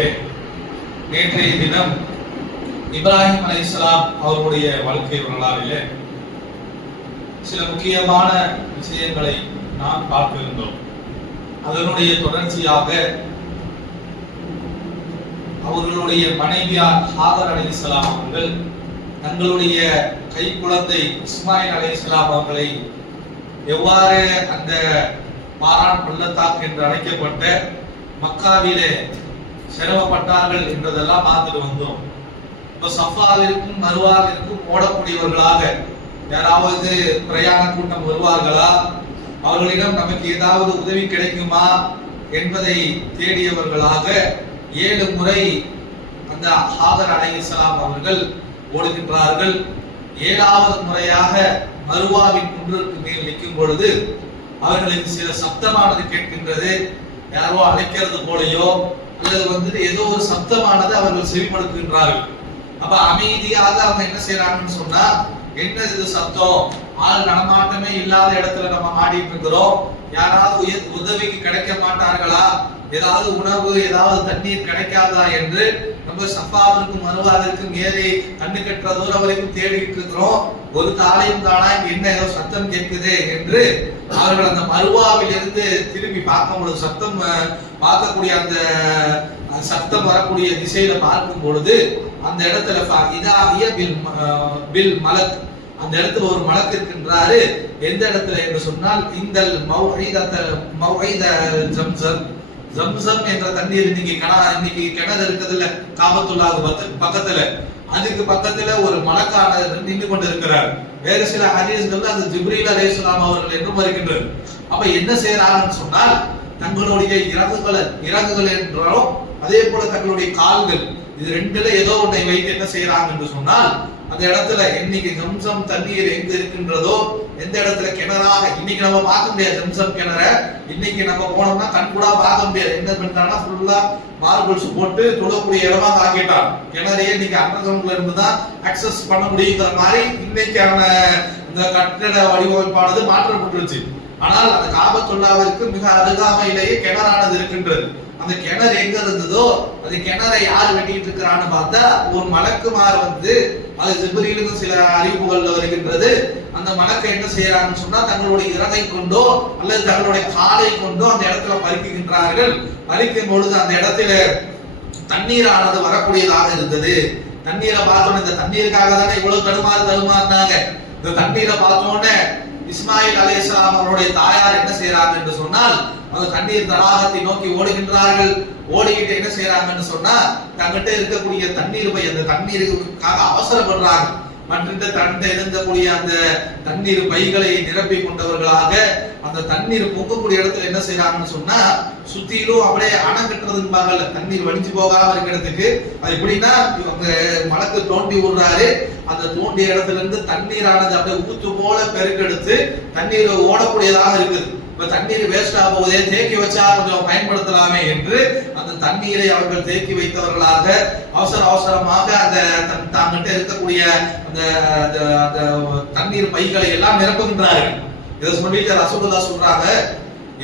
நல்லடியார்களே, நேற்றைய தினம் இப்ராஹிம் அலைஹிஸ்ஸலாம் அவர்களுடைய வாழ்க்கை வரலாறிலே சில முக்கியமான விஷயங்களை நாம் பார்த்திருந்தோம். அதனுடைய தொடர்ச்சியாக அவர்களுடைய மனைவியார் ஹாகர் அலைஹிஸ்ஸலாம் அவர்கள் தங்களுடைய கைக்குழந்தை இஸ்மாயில் அலைஹிஸ்ஸலாம் அவர்களை எவ்வாறு அந்த பாரான் பள்ளத்தாக்கு என்று அழைக்கப்பட்ட மக்காவிலே சிரமப்பட்டார்கள் என்றதெல்லாம் பார்த்துட்டு வந்தோம். இப்ப சஃபாவிற்கும் மருவாவிற்கும் ஓடக்கூடியவர்களாக யாராவது பிரயாண கூட்டம் வருவார்களா, அவர்களிடம் நமக்கு ஏதாவது உதவி கிடைக்குமா என்பதை தேடியவர்களாக 7 முறை அந்த ஹாகர் அலைஹிஸ்ஸலாம் அவர்கள் ஓடுகின்றார்கள். 7வது முறையாக மருவாவின் குன்றுக்கு மேல் நிற்கும் பொழுது அவர்களுக்கு சில சப்தமானது கேட்கின்றது. யாரோ அழைக்கிறது போலையோ அல்லது ஏதோ ஒரு சப்தமானது அவர்கள் செவிப்படுத்துகின்றார்கள். அப்ப அமைதியாக அவங்க என்ன செய்யறாங்கன்னு சொன்னா, என்ன இது சத்தம், ஆள் நடமாட்டமே இல்லாத இடத்துல நம்ம மாடிட்டு இருக்கிறோம், யாராவது உதவிக்கு கிடைக்க மாட்டார்களா, ஏதாவது உணவு ஏதாவது தண்ணீர் கிடைக்காதா என்று நம்ம சஃபாவிற்கும் மருவாவிற்கும் ஏறி கண்ணு கட்டுற தூரம் வரைக்கும் தேடிட்டு இருக்கிறோம். ஒரு தாளையும் தானா என்ன ஏதோ சத்தம் கேட்குது என்று அவர்கள் அந்த மருவாவில் இருந்து திரும்பி பார்க்கும் பொழுது, சத்தம் பார்க்கக்கூடிய அந்த சத்தம் வரக்கூடிய திசையில பார்க்கும் பொழுது அந்த இடத்துல பில் மலக், அந்த இடத்துல ஒரு மலக் இருக்கின்றாரு. எந்த இடத்துல என்று சொன்னால், இந்த ஜம்சம் என்ற தண்ணீர் இன்னைக்கு கிணறு இருக்குதுல்ல காபத்துல்லாஹ் பக்கத்துல, அதுக்கு பக்கத்துல ஒரு மலக்கான நின்று கொண்டு இருக்கிறார். வேறு சில ஹதீஸ்கள் அது ஜிப்ரீல் அலைஹிஸ்ஸலாம் அவர்கள் என்றும் வருகின்றது. அப்ப என்ன செய்யறாங்கன்னு சொன்னால், தங்களுடைய இறகுகள் என்றாலும் அதே போல தங்களுடைய கால்கள், இது ரெண்டுல ஏதோ ஒன்றை வைத்து என்ன செய்யறாங்க என்று சொன்னால், அந்த இடத்துல இன்னைக்கு ஜம்சம் தண்ணீர் எங்க இருக்கின்றதோ, எந்த இடத்துல கிணறாக இன்னைக்கு நம்ம பார்க்க முடியாது ஜம்சம் கிணற, இன்னைக்கு நம்ம போனோம்னா கண்கூடா பார்க்க முடியாது. என்ன பண்றாங்கன்னா ஃபுல்லா மார்பிள்ஸ் போட்டு தொழக்கூடிய இடமாக ஆக்கிட்டான். கிணறையே இன்னைக்கு அண்டர்கிரவுண்ட்ல இருந்துதான் அக்சஸ் பண்ண முடியுங்கிற மாதிரி இன்னைக்கான இந்த கட்டட வடிவமைப்பானது மாற்றப்பட்டுருச்சு. ஆனால் அந்த காபத்துல்லாஹ்விற்கு மிக அருகாமையிலேயே கிணறானது இருக்கின்றது. அந்த கிணறு எங்க இருந்ததோ அது கிணறை யார் வெட்டிட்டு இருக்கிறான்னு பார்த்தா, ஒரு மலக்குமார் அது ஜிப்ரீலுக்கு சில அறிவுகள்ல வருகின்றது. அந்த மலக்கை என்ன செய்யறாங்கன்னு சொன்னா, தங்களுடைய இறகை கொண்டோ அல்லது தங்களுடைய காலை கொண்டோ அந்த இடத்துல பறிக்கின்றார்கள். பறிக்கும் பொழுது அந்த இடத்துல தண்ணீரானது வரக்கூடியதாக இருந்தது. தண்ணீரை பார்த்தோன்னே, இந்த தண்ணீருக்காக தானே இவ்வளவு தடுமாறினாங்க. இந்த தண்ணீரை பார்த்தோன்னே இஸ்மாயில் அலைஹிஸ்ஸலாம் அவருடைய தாயார் என்ன செய்யறாங்க என்று சொன்னால், அந்த தண்ணீர் தடாகத்தை நோக்கி ஓடுகின்றார்கள். ஓடிக்கிட்டு என்ன செய்யறாங்கன்னு சொன்னா, தங்கிட்ட இருக்கக்கூடிய தண்ணீர் பை, அந்த தண்ணீருக்காக அவசரப்படுறாங்க. மற்ற தண்டை இருந்தக்கூடிய அந்த தண்ணீர் பைகளை நிரப்பி கொண்டவர்களாக அந்த தண்ணீர் பொங்கக்கூடிய இடத்துல என்ன செய்யறாங்கன்னு சொன்னா, சுத்திலும் அப்படியே அணை கட்டுறதுன்னு தண்ணீர் வடிஞ்சு போகாம இருக்கிறதுக்கு. அது எப்படின்னா, இவங்க மலக்கு தோண்டி விடுறாரு, அந்த தோண்டிய இடத்துல இருந்து தண்ணீரானது அப்படியே ஊத்து போல பெருக்கெடுத்து தண்ணீர் ஓடக்கூடியதாக இருக்குது. இப்ப தண்ணீர் வேஸ்டா போகுதே, தேக்கி வச்சா கொஞ்சம் பயன்படுத்தலாமே என்று அந்த தண்ணீரை அவர்கள் தேக்கி வைத்தவர்களாக அவசரமாக அந்த தாங்கிட்ட இருக்கக்கூடிய அந்த தண்ணீர் பைகளை எல்லாம் நிரப்புகின்றார்கள். இதை சொல்லிட்டு ரசூலுல்லாஹ் சொல்றாங்க,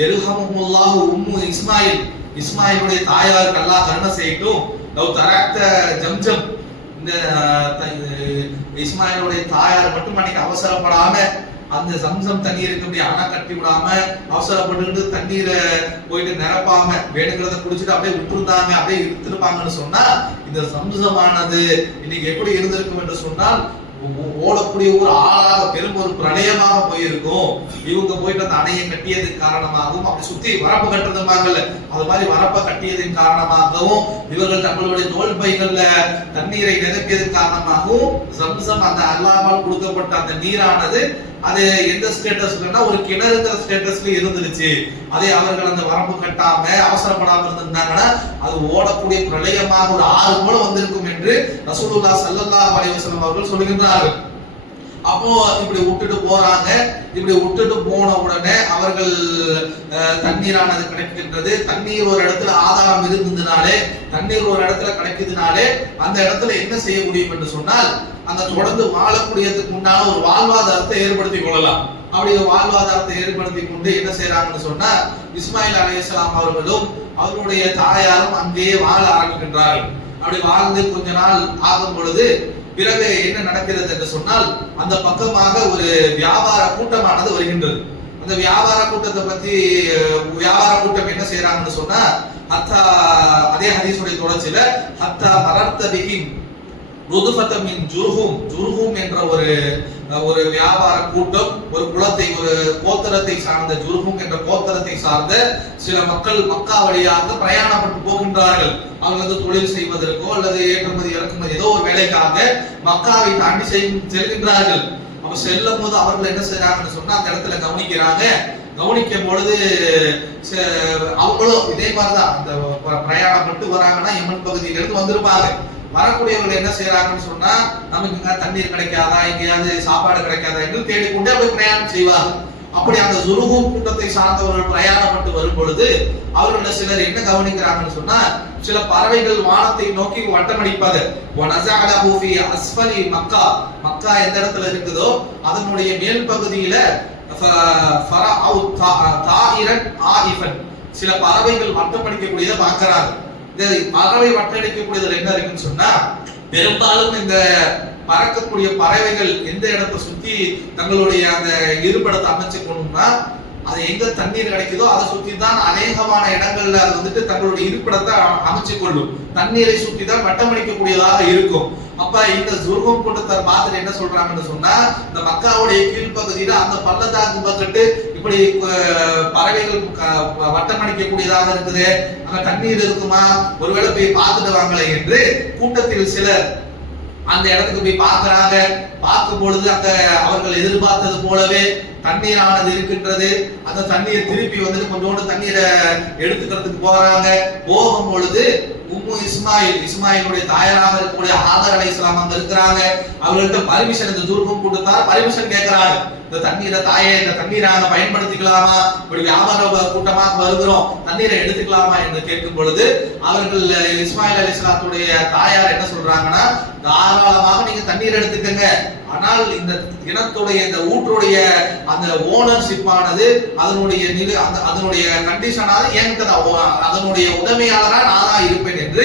எல்ஹமுல்லாஹு உம்மு இஸ்மாயில், இஸ்மாயிலுடைய தாயாருக்கு அல்லாஹ் கருணை செய்யட்டும். லவ் தரக்த ஜம்ஜம், இந்த இஸ்மாயிலுடைய தாயார் மட்டும் அன்னைக்கு அவசரப்படாம அந்த ஜம்சம் தண்ணீருக்கு அணை கட்டி விடாம அவசரப்பட்டு தண்ணீரை போயிட்டு நிரப்பாம வேணுங்கிறத குடிச்சிட்டு அப்படியே விட்டுருந்தாங்க, அப்படியே இருந்திருப்பாங்கன்னு சொன்னா, இந்த ஜம்சமானது இன்னைக்கு எப்படி இருந்திருக்கும் என்று சொன்னால், ஓடக்கூடிய ஒரு ஆளாக பெரும் ஒரு பிரளயமாக போயிருக்கும். இவங்க போயிட்டு அந்த அணையை கட்டியதன் காரணமாகவும், அப்படி சுத்தி வரப்பு கட்டுறதுமாங்கல்ல, அது மாதிரி வரப்ப கட்டியதன் காரணமாகவும், இவர்கள் தங்களுடைய தோல் பைகள்ல தண்ணீரை நிரப்பியதன் காரணமாகவும் ஜம்சம் அந்த அல்லாஹ்வால் கொடுக்கப்பட்ட அந்த நீரானது அது எந்த ஸ்டேட்டஸ்லன்னா ஒரு கிணறுங்கிற ஸ்டேட்டஸ்ல இருந்துருச்சு. அதே அவர்கள் அந்த வரம்பு கட்டாம அவசரப்படாம இருந்திருந்தாங்கன்னா அது ஓடக்கூடிய பிரளயமாக ஒரு ஆறு போல வந்திருக்கும் என்று ரசூலுல்லாஹ் ஸல்லல்லாஹு அலைஹி வஸல்லம் அவர்கள் சொல்கின்றார்கள். அப்போ இப்படி விட்டுட்டு போறாங்க. இப்படி விட்டுட்டு போன உடனே அவர்கள் தண்ணீரானது கிடைக்கின்றது. தண்ணீர் ஒரு இடத்துல ஆதாரம் இருந்ததுனாலே, தண்ணீர் ஒரு இடத்துல கிடைக்குதுனாலே அந்த இடத்துல என்ன செய்ய முடியும் என்று சொன்னால், அந்த தொடர்ந்து வாழக்கூடியதுக்கு முன்னால ஒரு வாழ்வாதாரத்தை ஏற்படுத்திக் கொள்ளலாம். அப்படி வாழ்வாதாரத்தை ஏற்படுத்தி கொண்டு என்ன செய்யறாங்கன்னு சொன்னா இஸ்மாயில் அலைஹிஸ்ஸலாம் அவர்களும் அவருடைய தாயாரும் அங்கேயே வாழ ஆரம்பிக்கின்றார்கள். அப்படி வாழ்ந்து கொஞ்ச நாள் ஆகும் பொழுது பிறகு என்ன நடக்கிறது என்று சொன்னால் அந்த பக்கமாக ஒரு வியாபார கூட்டமானது வருகின்றது. அந்த வியாபார கூட்டத்தை பத்தி வியாபார கூட்டம் என்ன செய்யறாங்கன்னு சொன்னா ஹத்தா அதே ஹதீஸுடைய தொடர்ச்சியில ஹத்தா மரர்த்த பிஹிம் ருதுஃபத்தமின் ஜுர்ஹும் என்ற ஒரு வியாபார கூட்டம் ஒரு குலத்தை ஒரு கோத்திரத்தை சார்ந்த ஜுர்ஹும் என்ற கோத்திரத்தை சார்ந்த சில மக்கள் மக்கா வழியாக பிரயாணப்பட்டு போகின்றார்கள். அவர்கள் தொழில் செய்வதற்கோ அல்லது ஏற்றுமதி இறக்குமதி ஏதோ ஒரு வேலைக்காக மக்காவை தாண்டி செல்கின்றார்கள். அப்ப செல்லும் போது அவர்கள் என்ன செய்யறாங்கன்னு சொன்னா அந்த இடத்துல கவனிக்கும் பொழுது அவங்களும் இதே மாதிரிதான் அந்த பிரயாணப்பட்டு வராங்கன்னா யமன் பகுதியிலிருந்து வந்திருப்பாங்க. வரக்கூடியவர்கள் என்ன செய்யறாங்கன்னு சொன்னா நமக்கு இங்க தண்ணீர் கிடைக்காதா எங்கேயாவது சாப்பாடு கிடைக்காதா என்று தேடிக்கொண்டே போய் பிரயாணம் செய்வாங்க. அப்படி அந்த ஜுருஹும் கூட்டத்தை சார்ந்தவர்கள் பிரயாணப்பட்டு வரும் பொழுது அவர்கள் சிலர் என்ன கவனிக்கிறாங்கன்னு சொன்னா சில பறவைகள் வானத்தை நோக்கி வட்டமடிப்பது மக்கா எந்த இடத்துல இருக்குதோ அதனுடைய மேல் பகுதியில சில பறவைகள் வட்டமடிக்கக்கூடியதை பார்க்கிறாங்க. இந்த பறவை வட்டடிக்கக்கூடியதுல என்ன இருக்குன்னு சொன்னா பெரும்பாலும் இந்த பறக்கக்கூடிய பறவைகள் எந்த இடத்தை சுத்தி தங்களுடைய அந்த இருப்பிடத்தை அமைச்சுக்கணும்னா அது எங்க தண்ணீர் கிடைக்குதோ அதை சுத்தி தான் அநேகமான இடங்கள்ல அது வந்துட்டு தங்களுடைய இருப்பிடத்தை அமைச்சு கொள்ளும். தண்ணீரை சுத்தி தான் வட்டமடிக்கக்கூடியதாக இருக்கும். அப்ப இந்த ஜுர்ஹும் கூட்டத்தார் பார்த்துட்டு என்ன சொல்றாங்கன்னு சொன்னா இந்த மக்காவுடைய கீழ்ப்பகுதியில அந்த பள்ளத்தாக்கு பக்கத்து இப்படி பறவைகள் வட்டமடிக்கக்கூடியதாக இருக்குது, அங்க தண்ணீர் இருக்குமா, ஒருவேளை போய் பார்த்துட்டு வாங்களே என்று கூட்டத்தில் சிலர் அந்த இடத்துக்கு போய் பார்க்கிறாங்க. பார்க்கும் பொழுது அங்க அவர்கள் எதிர்பார்த்தது போலவே தண்ணீரானது இருக்கின்றது. அந்த தண்ணீர் திருப்பி வந்துட்டு கொஞ்சோண்டு தண்ணீரை எடுத்துக்கிறதுக்கு போறாங்க. போகும் பொழுது இஸ்மாயிலுடைய தாயாராக இருக்கக்கூடிய ஆதர் அலைஹிஸ்ஸலாம் அங்க இருக்கிறாங்க. அவர்கள்ட்ட பர்மிஷன் இந்த ஜுர்ஹும் கூட்டத்தார் பர்மிஷன் கேட்கிறாங்க. இந்த தண்ணீரை இந்த தண்ணீரை நாங்க பயன்படுத்திக்கலாமா, இப்படி வியாபார கூட்டமாக வருகிறோம், தண்ணீரை எடுத்துக்கலாமா என்று கேட்கும் பொழுது அவர்கள் இஸ்மாயில் அலைஹிஸ்ஸலாத்துடைய தாயார் என்ன சொல்றாங்கன்னா தாராளமாக நீங்க தண்ணீர் எடுத்துக்கங்க, ஆனால் இந்த இனத்துடைய இந்த ஊற்றுடைய அந்த ஓனர்ஷிப் ஆனது அதனுடைய கண்டிஷனானது என்கிட்ட அதனுடைய உடைமையாளரா நான் தான் இருப்பேன் என்று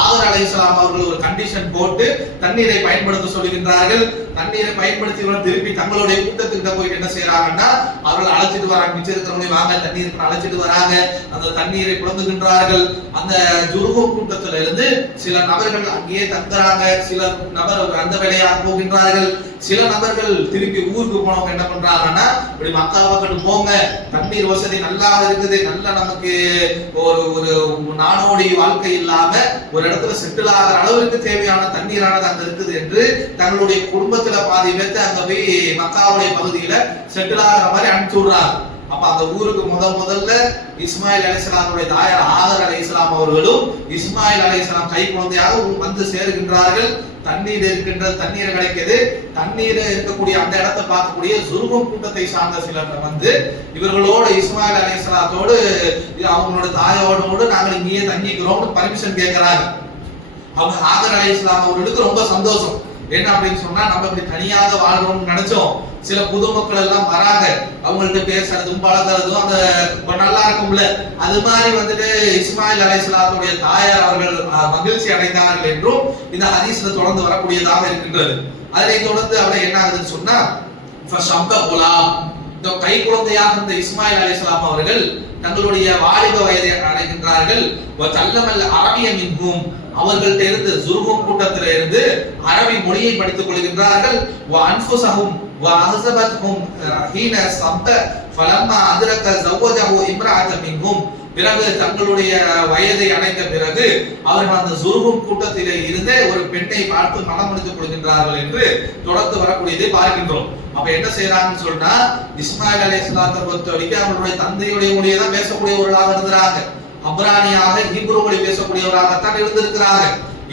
ஆதர் அலைஹிஸ்ஸலாம் அவர்கள் ஒரு கண்டிஷன் போட்டு தண்ணீரை பயன்படுத்த சொல்லுகின்றார்கள். தண்ணீரை பயன்படுத்தி திருப்பி தங்களுடைய கூட்டத்துக்கிட்ட போயிட்டு என்ன செய்யறாங்கன்னா அவர்கள் அழைச்சிட்டு வராங்க. மிச்சம் இருக்கிறவங்க வாங்க தண்ணீருக்கு அழைச்சிட்டு வராங்க. அந்த தண்ணீரை குழந்துகின்றார்கள். அந்த ஜுர்ஹும் கூட்டத்துல இருந்து சில நபர்கள் அங்கேயே தங்குறாங்க. சில நபர் அந்த வேலையாக போகின்றார்கள். சில நபர்கள் திருப்பி ஊருக்கு போனவங்க என்ன பண்றாங்கன்னா இப்படி மக்கா பக்கத்து போங்க, தண்ணீர் வசதி நல்லா இருக்குது, நல்லா நமக்கு ஒரு நாடோடி வாழ்க்கை இல்லாம ஒரு இடத்துல செட்டில் ஆகிற அளவுக்கு தேவையான தண்ணீரானது அங்க இருக்குது என்று தங்களுடைய குடும்பத்துல பாதி பேர்த்து அங்க போய் மக்காவுடைய பகுதியில செட்டில் ஆகிற மாதிரி அனுப்பிச்சு விடுறாங்க. அப்ப அந்த ஊருக்கு முதல்ல இஸ்மாயில் அலைஹிஸ்ஸலாமுடைய தாயார் ஆதர் அலைஹிஸ்ஸலாம் அவர்களும் இஸ்மாயில் அலைஹிஸ்ஸலாம் கை குழந்தையாக வந்து சேருகின்றார்கள். தண்ணீர் இருக்கின்றது, தண்ணீர் கிடைக்குது. தண்ணீர் இருக்கக்கூடிய அந்த இடத்தை பார்க்கக்கூடிய ஜுர்ஹும் கூட்டத்தை சார்ந்த சிலர் வந்து இவர்களோட இஸ்மாயில் அலைஹிஸ்ஸலாத்தோடு அவங்களோட தாயோடு நாங்கள் இங்கேயே தங்கிக்கிறோம்னு பர்மிஷன் கேட்கிறாங்க. அவங்க ஆதர் அலைஹிஸ்ஸலாம் அவர்களுக்கு ரொம்ப சந்தோஷம். என்ன அப்படின்னு சொன்னா நம்ம இப்படி தனியாக வாழ்றோம்னு நினைச்சோம். சில புது மக்கள் எல்லாம் வராங்க, அவங்கள்ட்ட பேசுறதும் பழகிறதும் அந்த நல்லா இருக்கும்ல, அது மாதிரி வந்துட்டு இஸ்மாயில் அலைஹிஸ்ஸலாத்துடைய தாயார் அவர்கள் மகிழ்ச்சி அடைந்தார்கள் என்றும் இந்த ஹதீஸ்ல தொடர்ந்து வரக்கூடியதாக இருக்கின்றது. அதனை தொடர்ந்து அவரை என்ன ஆகுதுன்னு சொன்னா இந்த கை குழந்தையாக இருந்த இஸ்மாயில் அலைஹிஸ்ஸலாம் அவர்கள் தங்களுடைய வாலிப வயதை அடைகின்றார்கள். அரபிய மின்ஹும் அவர்கள்ட்ட இருந்து ஜுர்ஹும் கூட்டத்தில இருந்து அரபி மொழியை படித்துக் கொள்கின்றார்கள். அன்ஃபுஸஹும் வஅஹஸபத்ஹும் ஹீன சம்ப ஃபலம்மா அத்ரக ஜவஜஹு இம்ராஅத மின்ஹும் பிறகு தங்களுடைய வயதை அடைந்த பிறகு அவர்கள் அந்த ஜுர்ஹும் கூட்டத்திலே இருந்தே ஒரு பெண்ணை பார்த்து மனம் முடித்துக் கொள்கின்றார்கள் என்று தொடர்ந்து வரக்கூடியதை பார்க்கின்றோம். அப்ப என்ன செய்யறாங்கன்னு சொன்னா இஸ்மாயில் அலைஹிஸ்ஸலாத்தை பொறுத்த வரைக்கும் அவருடைய தந்தையுடைய மொழியை தான் பேசக்கூடியவர்களாக இருந்தாங்க. அப்ரானியாக ஹீப்ரு மொழி பேசக்கூடியவராகத்தான் இருந்திருக்கிறாங்க.